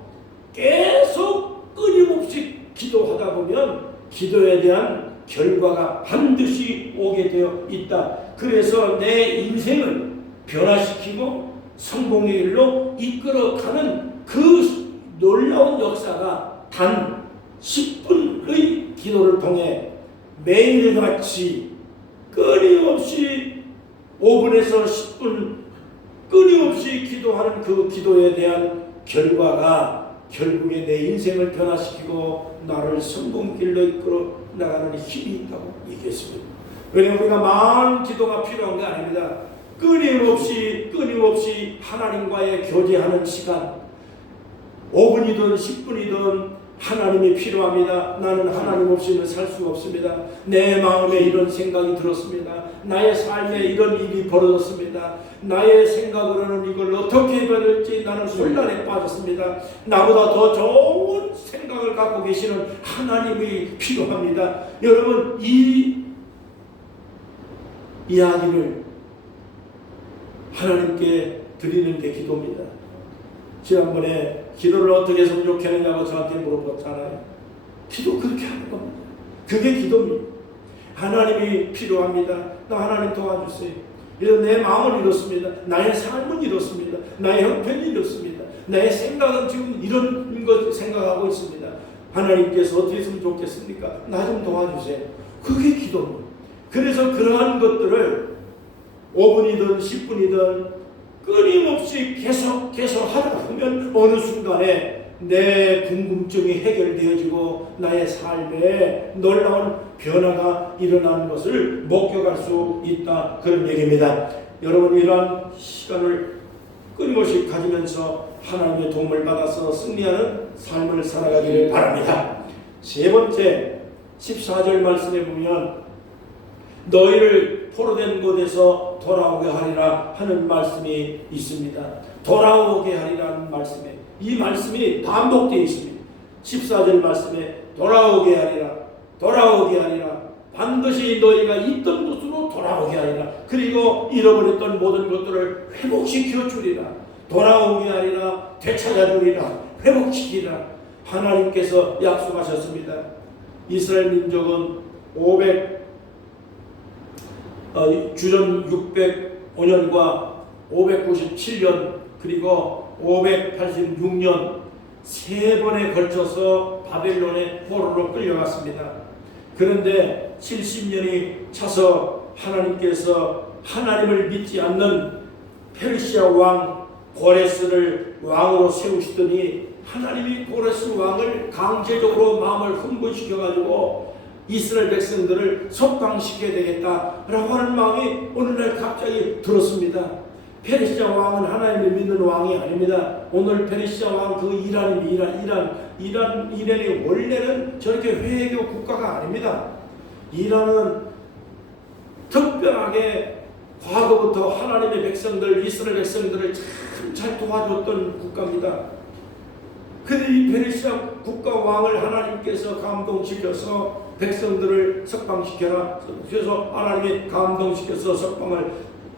계속 끊임없이 기도하다 보면 기도에 대한 결과가 반드시 오게 되어 있다. 그래서 내 인생을 변화시키고 성공의 일로 이끌어가는 그 놀라운 역사가 단 10분의 기도를 통해 매일같이 끊임없이 5분에서 10분 끊임없이 기도하는 그 기도에 대한 결과가 결국에 내 인생을 변화시키고 나를 성공길로 이끌어 나가는 힘이 있다고 얘기했습니다. 왜냐하면 우리가 많은 기도가 필요한 게 아닙니다. 끊임없이 하나님과의 교제하는 시간 5분이든 10분이든 하나님이 필요합니다. 나는 하나님 없이는 살 수가 없습니다. 내 마음에 이런 생각이 들었습니다. 나의 삶에 이런 일이 벌어졌습니다. 나의 생각으로는 이걸 어떻게 해야 될지 나는 혼란에 빠졌습니다. 나보다 더 좋은 생각을 갖고 계시는 하나님이 필요합니다. 여러분 이 이야기를 하나님께 드리는 게 기도입니다. 지난번에 기도를 어떻게 했으면 좋겠느냐고 저한테 물어봤잖아요. 기도 그렇게 하는 겁니다. 그게 기도입니다. 하나님이 필요합니다. 나 하나님 도와주세요. 그래서 내 마음은 이렇습니다. 나의 삶은 이렇습니다. 나의 형편이 이렇습니다. 나의 생각은 지금 이런 것 생각하고 있습니다. 하나님께서 어떻게 했으면 좋겠습니까? 나 좀 도와주세요. 그게 기도입니다. 그래서 그러한 것들을 5분이든 10분이든 끊임없이 계속 하다 보면 어느 순간에 내 궁금증이 해결되어지고 나의 삶에 놀라운 변화가 일어나는 것을 목격할 수 있다, 그런 얘기입니다. 여러분 이러한 시간을 끊임없이 가지면서 하나님의 도움을 받아서 승리하는 삶을 살아가기를 바랍니다. 세 번째 14절 말씀에 보면 너희를 포로된 곳에서 돌아오게 하리라 하는 말씀이 있습니다. 돌아오게 하리라는 말씀에 이 말씀이 반복되어 있습니다. 14절 말씀에 돌아오게 하리라 반드시 너희가 있던 곳으로 돌아오게 하리라. 그리고 잃어버렸던 모든 것들을 회복시켜 주리라. 돌아오게 하리라. 되찾아 주리라. 회복시키리라. 하나님께서 약속하셨습니다. 이스라엘 민족은 주전 605년과 597년 그리고 586년 세 번에 걸쳐서 바벨론의 포로로 끌려갔습니다. 그런데 70년이 차서 하나님께서 하나님을 믿지 않는 페르시아 왕 고레스를 왕으로 세우시더니 하나님이 고레스 왕을 강제적으로 마음을 흥분시켜가지고 이스라엘 백성들을 석방시켜야 되겠다라고 하는 마음이 오늘날 갑자기 들었습니다. 페르시아 왕은 하나님을 믿는 왕이 아닙니다. 오늘 페르시아 왕 그 이란이 원래는 저렇게 회교 국가가 아닙니다. 이란은 특별하게 과거부터 하나님의 백성들, 이스라엘 백성들을 참 잘 도와줬던 국가입니다. 근데 이 페르시아 국가 왕을 하나님께서 감동시켜서 백성들을 석방시켜라. 그래서 하나님이 감동시켜서 석방을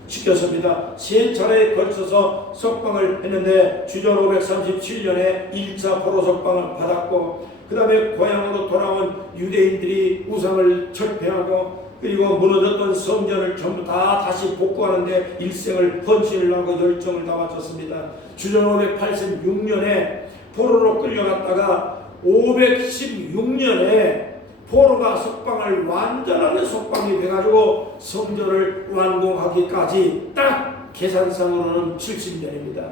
시켰습니다. 세 차례에 걸쳐서 석방을 했는데 주전 537년에 1차 포로 석방을 받았고 그 다음에 고향으로 돌아온 유대인들이 우상을 철폐하고 그리고 무너졌던 성전을 전부 다 다시 복구하는데 일생을 헌신을 하고 열정을 다 바쳤습니다. 주전 586년에 포로로 끌려갔다가 516년에 포로가 석방을 완전하게 석방이 돼가지고 성전을 완공하기까지 딱 계산상으로는 70년입니다.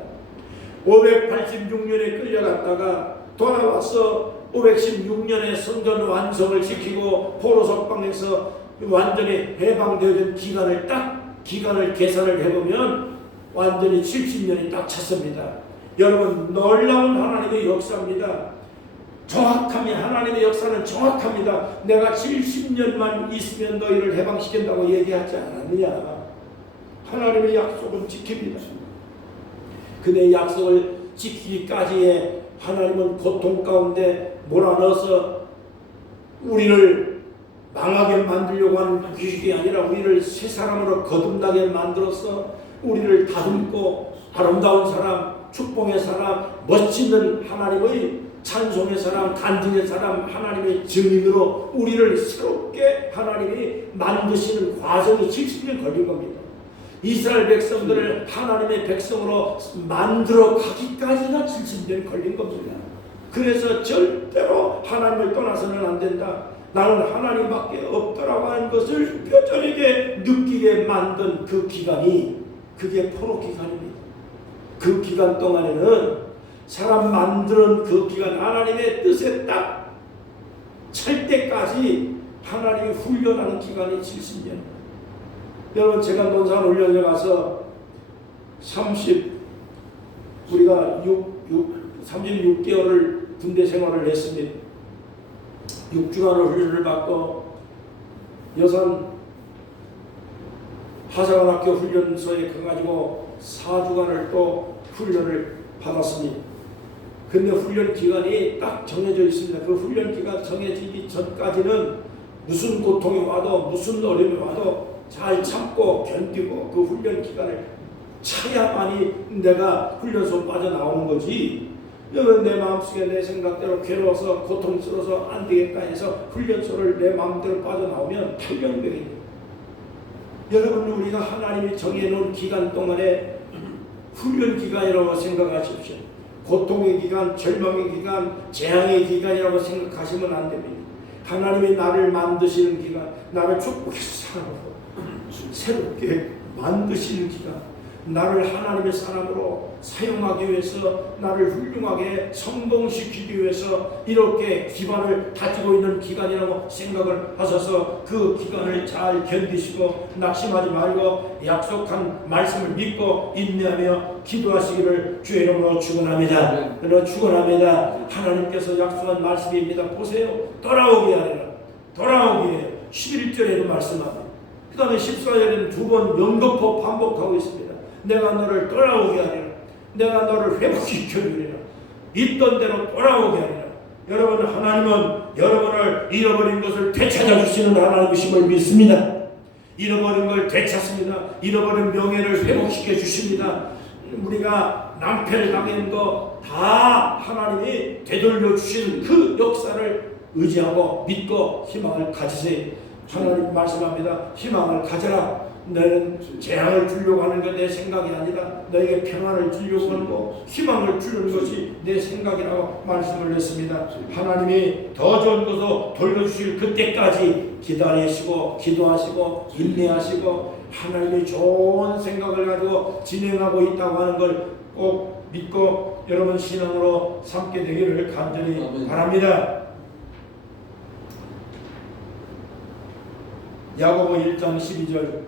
586년에 끌려갔다가 돌아와서 516년에 성전 완성을 시키고 포로 석방해서 완전히 해방되어진 기간을 계산을 해보면 완전히 70년이 딱 찼습니다. 여러분 놀라운 하나님의 역사입니다. 정확하면 하나님의 역사는 정확합니다. 내가 70년만 있으면 너희를 해방시킨다고 얘기하지 않았느냐. 하나님의 약속은 지킵니다. 그의 약속을 지키기까지의 하나님은 고통 가운데 몰아넣어서 우리를 망하게 만들려고 하는 귀신이 아니라 우리를 새 사람으로 거듭나게 만들어서 우리를 다듬고 아름다운 사람, 축복의 사람, 멋지는 하나님의 찬송의 사람, 간증의 사람, 하나님의 증인으로 우리를 새롭게 하나님이 만드시는 과정이 70년 걸린 겁니다. 이스라엘 백성들을 하나님의 백성으로 만들어 가기까지가 70년 걸린 겁니다. 그래서 절대로 하나님을 떠나서는 안 된다. 나는 하나님밖에 없더라고 하는 것을 뼈저리게 느끼게 만든 그 기간이 그게 포로 기간입니다. 그 기간 동안에는 사람 만드는 그 기간 하나님의 뜻에 딱 찰 때까지 하나님이 훈련하는 기간이 70년. 여러분 제가 논산 훈련에 가서 36개월을 군대 생활을 했습니다. 6주간의 훈련을 받고 여산 하사관학교 훈련소에 가가지고 4주간을 또 훈련을 받았습니다. 근데 훈련 기간이 딱 정해져 있습니다. 그 훈련 기간 정해지기 전까지는 무슨 고통이 와도 무슨 어려움이 와도 잘 참고 견디고 그 훈련 기간을 차야만이 내가 훈련소 빠져나오는 거지. 여러분 내 마음속에 내 생각대로 괴로워서 고통스러워서 안 되겠다 해서 훈련소를 내 마음대로 빠져나오면 탈병병입니다. 여러분 우리가 하나님이 정해놓은 기간 동안에 훈련 기간이라고 생각하십시오. 고통의 기간, 절망의 기간, 재앙의 기간이라고 생각하시면 안 됩니다. 하나님이 나를 만드시는 기간, 나를 축복의 사람으로 새롭게 만드시는 기간, 나를 하나님의 사람으로 사용하기 위해서 나를 훌륭하게 성공시키기 위해서 이렇게 기반을 다지고 있는 기간이라고 생각을 하셔서 그 기간을 잘 견디시고 낙심하지 말고 약속한 말씀을 믿고 인내하며 기도하시기를 주의 이름으로 축원합니다. 그러나 축원합니다. 하나님께서 약속한 말씀입니다. 보세요. 돌아오게 하리라. 돌아오게 해요. 11절에도 말씀합니다. 그 다음에 14절에는 두 번 연거푸 반복하고 있습니다. 내가 너를 돌아오게 하리라. 내가 너를 회복시켜 주리라. 있던 대로 돌아오게 하리라. 여러분 하나님은 여러분을 잃어버린 것을 되찾아주시는 하나님이심을 믿습니다. 잃어버린 걸 되찾습니다. 잃어버린 명예를 회복시켜 주십니다. 우리가 낭패를 당한 거 다 하나님이 되돌려 주시는 그 역사를 의지하고 믿고 희망을 가지세요. 하나님 말씀합니다. 희망을 가져라. 너는 재앙을 주려고 하는 건 내 생각이 아니라 너에게 평안을 주려고 하는 거, 희망을 주는 것이 내 생각이라고 말씀을 했습니다. 하나님이 더 좋은 것을 돌려주실 그때까지 기다리시고 기도하시고 인내하시고 하나님이 좋은 생각을 가지고 진행하고 있다고 하는 걸 꼭 믿고 여러분 신앙으로 삼게 되기를 간절히 바랍니다. 야고보 1장 12절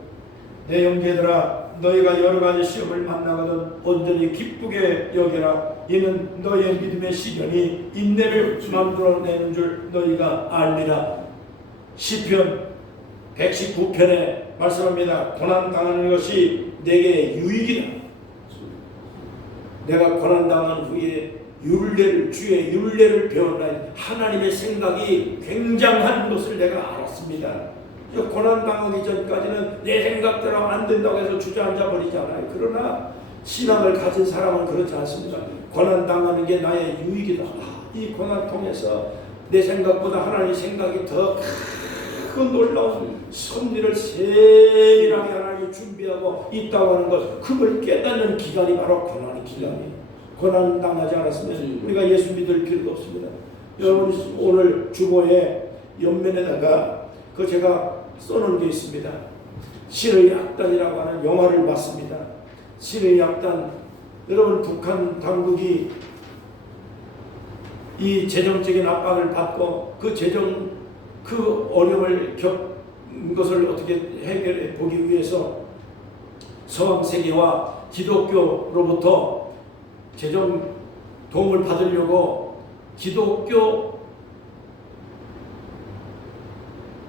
내 형제들아 너희가 여러가지 시험을 만나거든 온전히 기쁘게 여겨라. 이는 너희의 믿음의 시련이 인내를 만들어내는 줄 너희가 알리라. 시편 119편에 말씀합니다. 고난당하는 것이 내게 유익이다. 내가 고난당한 후에 주의 율례를 배웠나니 하나님의 생각이 굉장한 것을 내가 알았습니다. 고난당하기 전까지는 내 생각대로 안 된다고 해서 주저앉아 버리지 않아요. 그러나 신앙을 가진 사람은 그렇지 않습니다. 고난당하는 게 나의 유익이다. 이 고난 통해서 내 생각보다 하나님의 생각이 더 큰 놀라운 섭리를 세밀하게 하나님이 준비하고 있다고 하는 것, 그걸 깨닫는 기간이 바로 고난의 기간이에요. 고난당하지 않았으면 우리가 예수 믿을 필요도 없습니다. 여러분 오늘 주보에 옆면에다가 그 제가 써놓은 게 있습니다. 신의 약단이라고 하는 영화를 봤습니다. 신의 약단. 여러분 북한 당국이 이 재정적인 압박을 받고 그 어려움을 겪은 것을 어떻게 해결해 보기 위해서 서방 세계와 기독교로부터 재정 도움을 받으려고 기독교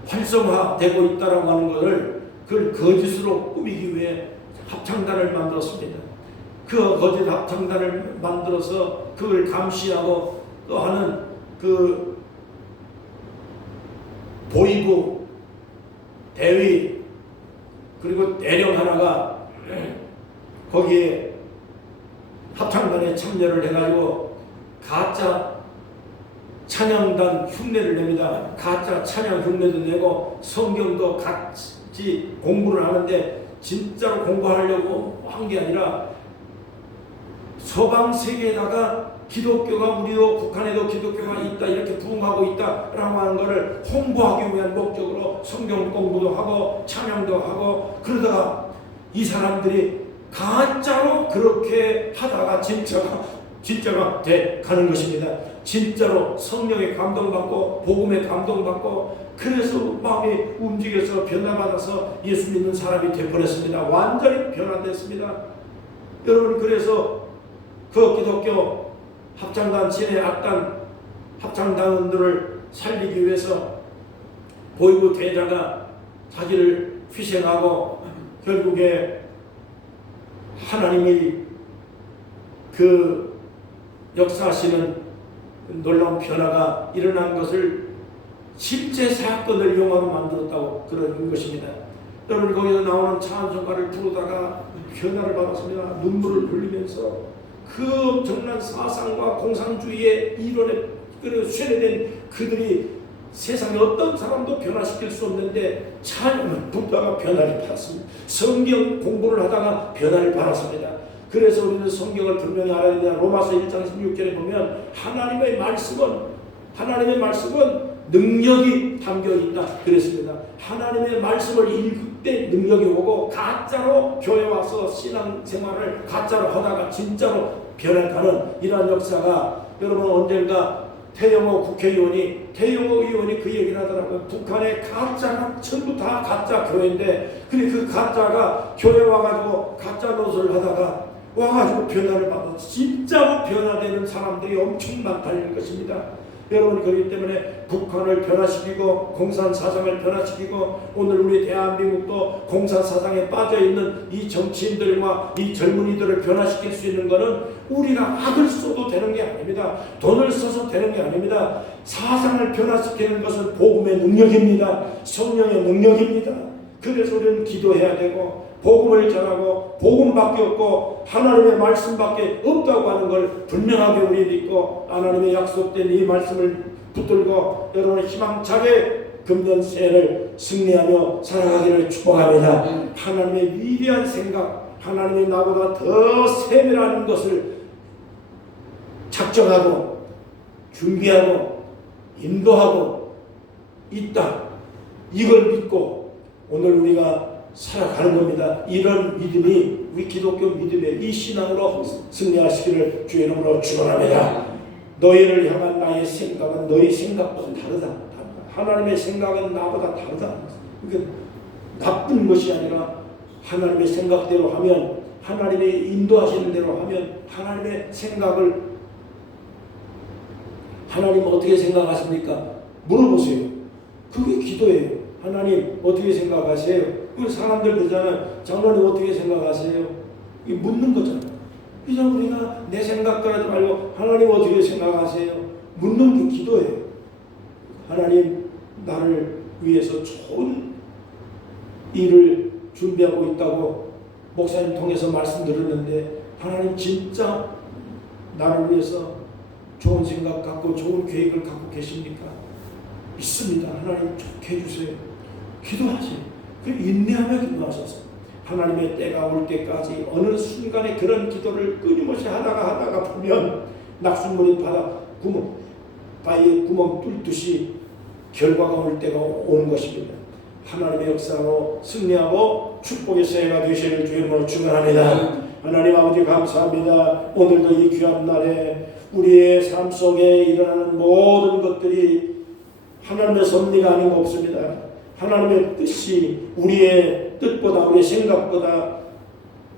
활성화되고 있다라고 하는 것을 그걸 거짓으로 꾸미기 위해 합창단을 만들었습니다. 그 거짓 합창단을 만들어서 그걸 감시하고 또 하는 그 보이부 대위 그리고 대령 하나가 거기에 합창단에 참여를 해가지고 가짜 찬양단 흉내를 냅니다. 가짜 찬양 흉내도 내고 성경도 같이 공부를 하는데 진짜로 공부하려고 한 게 아니라 서방 세계에다가 기독교가 우리도 북한에도 기독교가 있다 이렇게 부흥하고 있다라고 하는 것을 홍보하기 위한 목적으로 성경 공부도 하고 찬양도 하고 그러다가 이 사람들이 가짜로 그렇게 하다가 진짜가 돼 가는 것입니다. 진짜로 성령에 감동받고 복음에 감동받고 그래서 마음이 움직여서 변화받아서 예수 믿는 사람이 되어버렸습니다. 완전히 변화됐습니다. 여러분, 그래서 그 기독교 합창단 진해 악단 합창단원들을 살리기 위해서 보이부 대자가 자기를 희생하고 결국에 하나님이 그 역사하시는 놀라운 변화가 일어난 것을 실제 사건을 영화로 만들었다고 그런 것입니다. 여러분, 거기서 나오는 찬송가를 부르다가 변화를 받았습니다. 눈물을 흘리면서 그 엄청난 사상과 공산주의의 이론에 쇠뇌된 그들이 세상에 어떤 사람도 변화시킬 수 없는데 찬양을 부르다가 변화를 받았습니다. 성경 공부를 하다가 변화를 받았습니다. 그래서 우리는 성경을 분명히 알아야 됩니다. 로마서 1장 16절에 보면 하나님의 말씀은 능력이 담겨 있다 그랬습니다. 하나님의 말씀을 읽을 때 능력이 오고 가짜로 교회 와서 신앙생활을 가짜로 하다가 진짜로 변화가는 이러한 역사가 여러분 언젠가 태영호 의원이 그 얘기를 하더라고요. 북한의 가짜가 전부 다 가짜 교회인데 그 가짜가 교회 와가지고 가짜 노릇을 하다가 와가지고 변화를 받아서 진짜로 변화되는 사람들이 엄청 많다는 것입니다. 여러분, 그렇기 때문에 북한을 변화시키고 공산사상을 변화시키고 오늘 우리 대한민국도 공산사상에 빠져있는 이 정치인들과 이 젊은이들을 변화시킬 수 있는 것은 우리가 악을 써도 되는 게 아닙니다. 돈을 써서 되는 게 아닙니다. 사상을 변화시키는 것은 복음의 능력입니다. 성령의 능력입니다. 그래서 우리는 기도해야 되고 복음을 전하고 복음밖에 없고 하나님의 말씀밖에 없다고 하는 걸 분명하게 우리 믿고 하나님의 약속된 이 말씀을 붙들고 여러분의 희망차게 금년 새해를 승리하며 살아가기를 축복합니다. 하나님의 위대한 생각, 하나님이 나보다 더 세밀한 것을 작정하고 준비하고 인도하고 있다. 이걸 믿고 오늘 우리가 살아가는 겁니다. 이런 믿음이 우리 기독교 믿음의 이 신앙으로 승리하시기를 주의 이름으로 축원합니다. 너희를 향한 나의 생각은 너희 생각보다 다르다. 하나님의 생각은 나보다 다르다. 그러니까 나쁜 것이 아니라 하나님의 생각대로 하면 하나님의 인도하시는 대로 하면 하나님의 생각을 하나님 어떻게 생각하십니까? 물어보세요. 그게 기도예요. 하나님 어떻게 생각하세요? 사람들 그러잖아요. 장로님 어떻게 생각하세요? 이 묻는 거잖아요. 그냥 우리가 내 생각도 하지 말고 하나님 어떻게 생각하세요? 묻는 게 기도예요. 하나님 나를 위해서 좋은 일을 준비하고 있다고 목사님 통해서 말씀 들었는데 하나님 진짜 나를 위해서 좋은 생각 갖고 좋은 계획을 갖고 계십니까? 믿습니다. 하나님 좋게 해주세요. 기도하세요. 인내하며 기도하셔서 하나님의 때가 올 때까지 어느 순간에 그런 기도를 끊임없이 하다가 보면 낙숫물이 바위에 구멍 뚫듯이 결과가 올 때가 오는 것입니다. 하나님의 역사로 승리하고 축복의 새해가 되시기를 주님으로 축원합니다. 하나님 아버지 감사합니다. 오늘도 이 귀한 날에 우리의 삶 속에 일어나는 모든 것들이 하나님의 섭리가 아닌 거 없습니다. 하나님의 뜻이 우리의 뜻보다 우리의 생각보다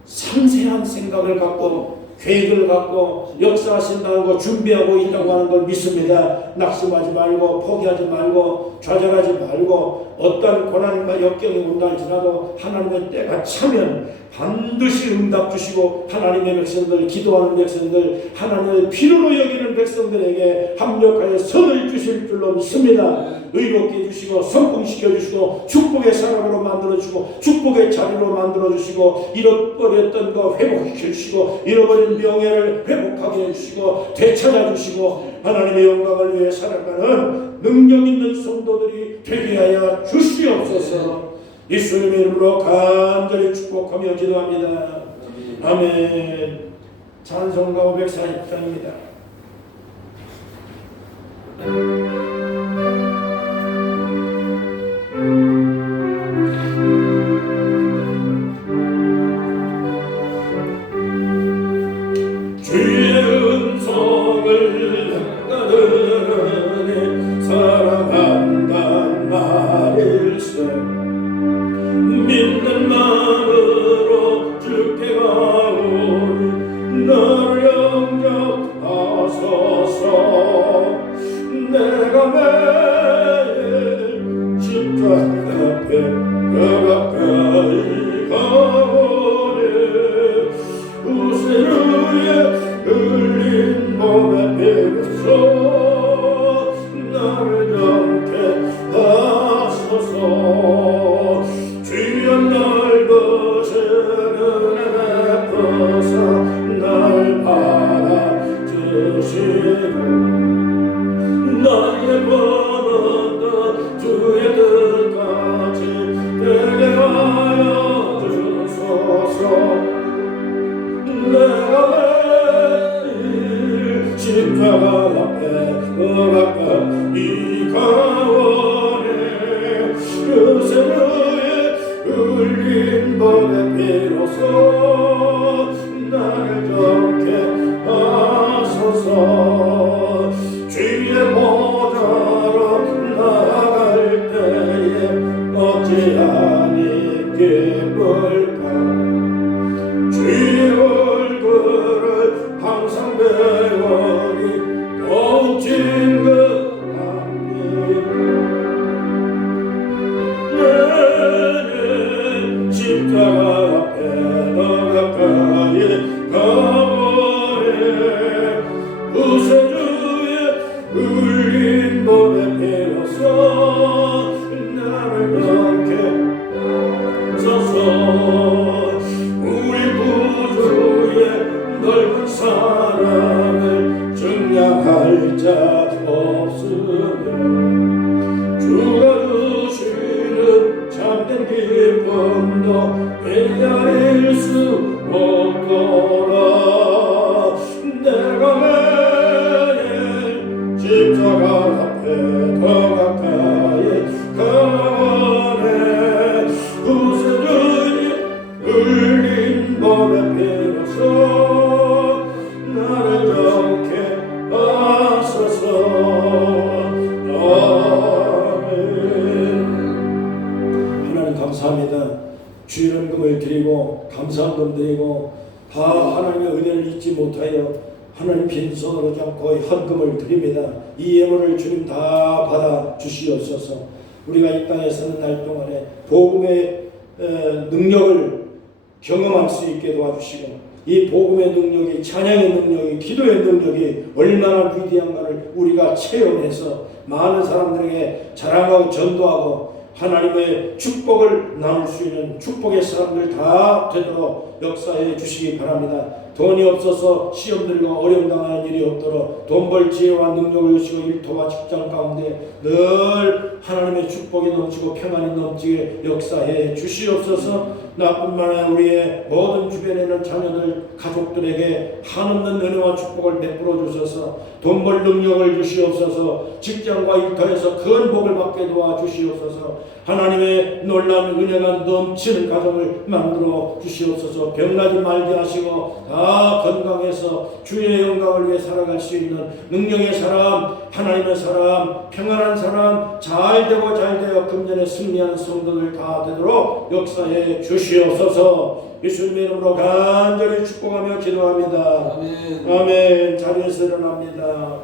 상세한 생각을 갖고 계획을 갖고 역사하신다는 거 준비하고 있다고 하는 걸 믿습니다. 낙심하지 말고 포기하지 말고 좌절하지 말고 어떤 고난과 역경이 온다 할지라도 하나님의 때가 차면 반드시 응답 주시고 하나님의 백성들, 기도하는 백성들, 하나님의 필요로 여기는 백성들에게 합력하여 선을 주실 줄로 믿습니다. 의롭게 해주시고 성공시켜 주시고 축복의 사람으로 만들어 주시고 축복의 자리로 만들어 주시고 잃어버렸던 거 회복시켜 주시고 잃어버린 명예를 회복하게 해주시고 되찾아 주시고 하나님의 영광을 위해 살아가는 능력 있는 성도들이 되게 하여 주시옵소서. 예수님의 이름으로 간절히 축복하며 기도합니다. 아멘. 찬송가 540장입니다. 주의 음성을 들으니 사랑한단 말일세. 믿는 마음으로 주께 가오니 나를 영접하소서. 내가 매일 십자가 앞에 더 가까이 가오니 우세루에 흘린 몸에 비로소 나를 영케 하소서. 주여 날 보시는 베푸사 날 받아주시고 나의 번호도 주의 뜻까지 되게 하여 주소서. 내가 매일 십자가 앞에 더 가까이 가오니 요새의 흘린 번에 비로소 나를 좋게 하소서. 주의 보좌로 나아갈 때에 어찌하니 기쁠까. 주의 얼굴을 항상 배우니 더욱 진급합니다. 십자가 앞에 더 가까이 가오니 구세주의 흘린 몸에 비로소 나를 영케 하소서. 우리 구주의 넓은 사랑을 증량할 자 없으며 주가 주시는 참된 기쁨도 헤아릴 수 없도다. 내가 매일 십자가 앞에 더 가까이 가네 구세주의 흘린 몸에 비로소 나를 좋게 하소서. 아멘. 하나님 감사합니다. 주의 헌금을 드리고 감사한 금 드리고 다 하나님의 은혜를 잊지 못하여 하나님 빈손으로 잡고 헌금을 드립니다. 이 예물을 주님 다 받아 주시옵소서. 우리가 이 땅에 사는 날 동안에 복음의 능력을 경험할 수 있게 도와주시고 이 복음의 능력이, 찬양의 능력이, 기도의 능력이 얼마나 위대한가를 우리가 체험해서 많은 사람들에게 자랑하고 전도하고 하나님의 축복을 나눌 수 있는 축복의 사람들 다 되도록 역사해 주시기 바랍니다. 돈이 없어서 시험 들고 어려움 당하는 일이 없도록 돈 벌 지혜와 능력을 주시고 일터와 직장 가운데 늘 하나님의 축복이 넘치고 평안이 넘치게 역사해 주시옵소서. 나뿐만 아니라 우리의 모든 주변에 있는 자녀들, 가족들에게 한없는 은혜와 축복을 베풀어 주셔서 돈 벌 능력을 주시옵소서. 직장과 일터에서 큰 복을 받게 도와주시옵소서. 하나님의 놀라운 은혜가 넘치는 가정을 만들어 주시옵소서. 병나지 말게 하시고 다 건강해서 주의 영광을 위해 살아갈 수 있는 능력의 사람, 하나님의 사람, 평안한 사람, 잘되고 잘되어 금전에 승리하는 성도들 다 되도록 역사해 주시옵소서. 예수님의 이름으로 간절히 축복하며 기도합니다. 아멘. 아멘. 자리에서 일어납니다.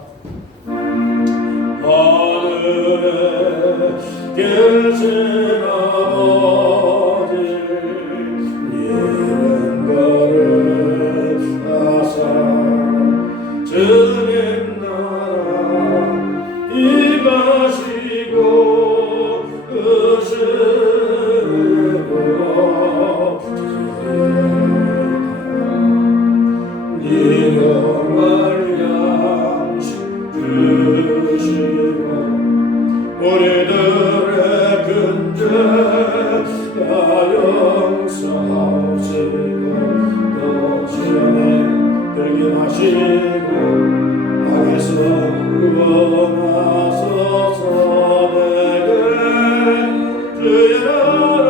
하늘에 계신 아버지 이름 거룩하사 주님 나라 임하시고 으시고 일용할 양식 주시고 우리들의 근죄 하시고 악에서 구원하소서. 내게 주의 나라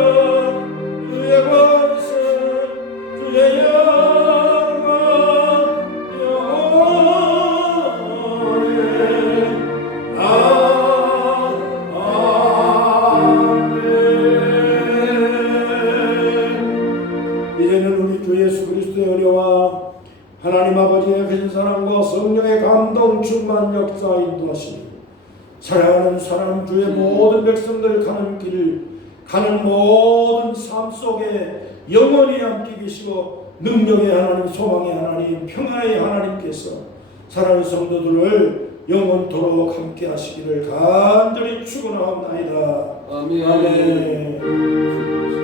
주의 권세 주의 영광 영원히 아멘. 이제는 우리 주 예수 그리스도의 은혜와 하나님 아버지의 크신 사랑과 성령의 감동 충만 역사 인도하시니 사랑하는 사람 주의 모든 백성들 가는 길 가는 모든 삶 속에 영원히 함께 계시고 능력의 하나님 소망의 하나님 평화의 하나님께서 사랑하는 성도들을 영원토록 함께 하시기를 간절히 축원하옵나이다. 아멘. 아멘.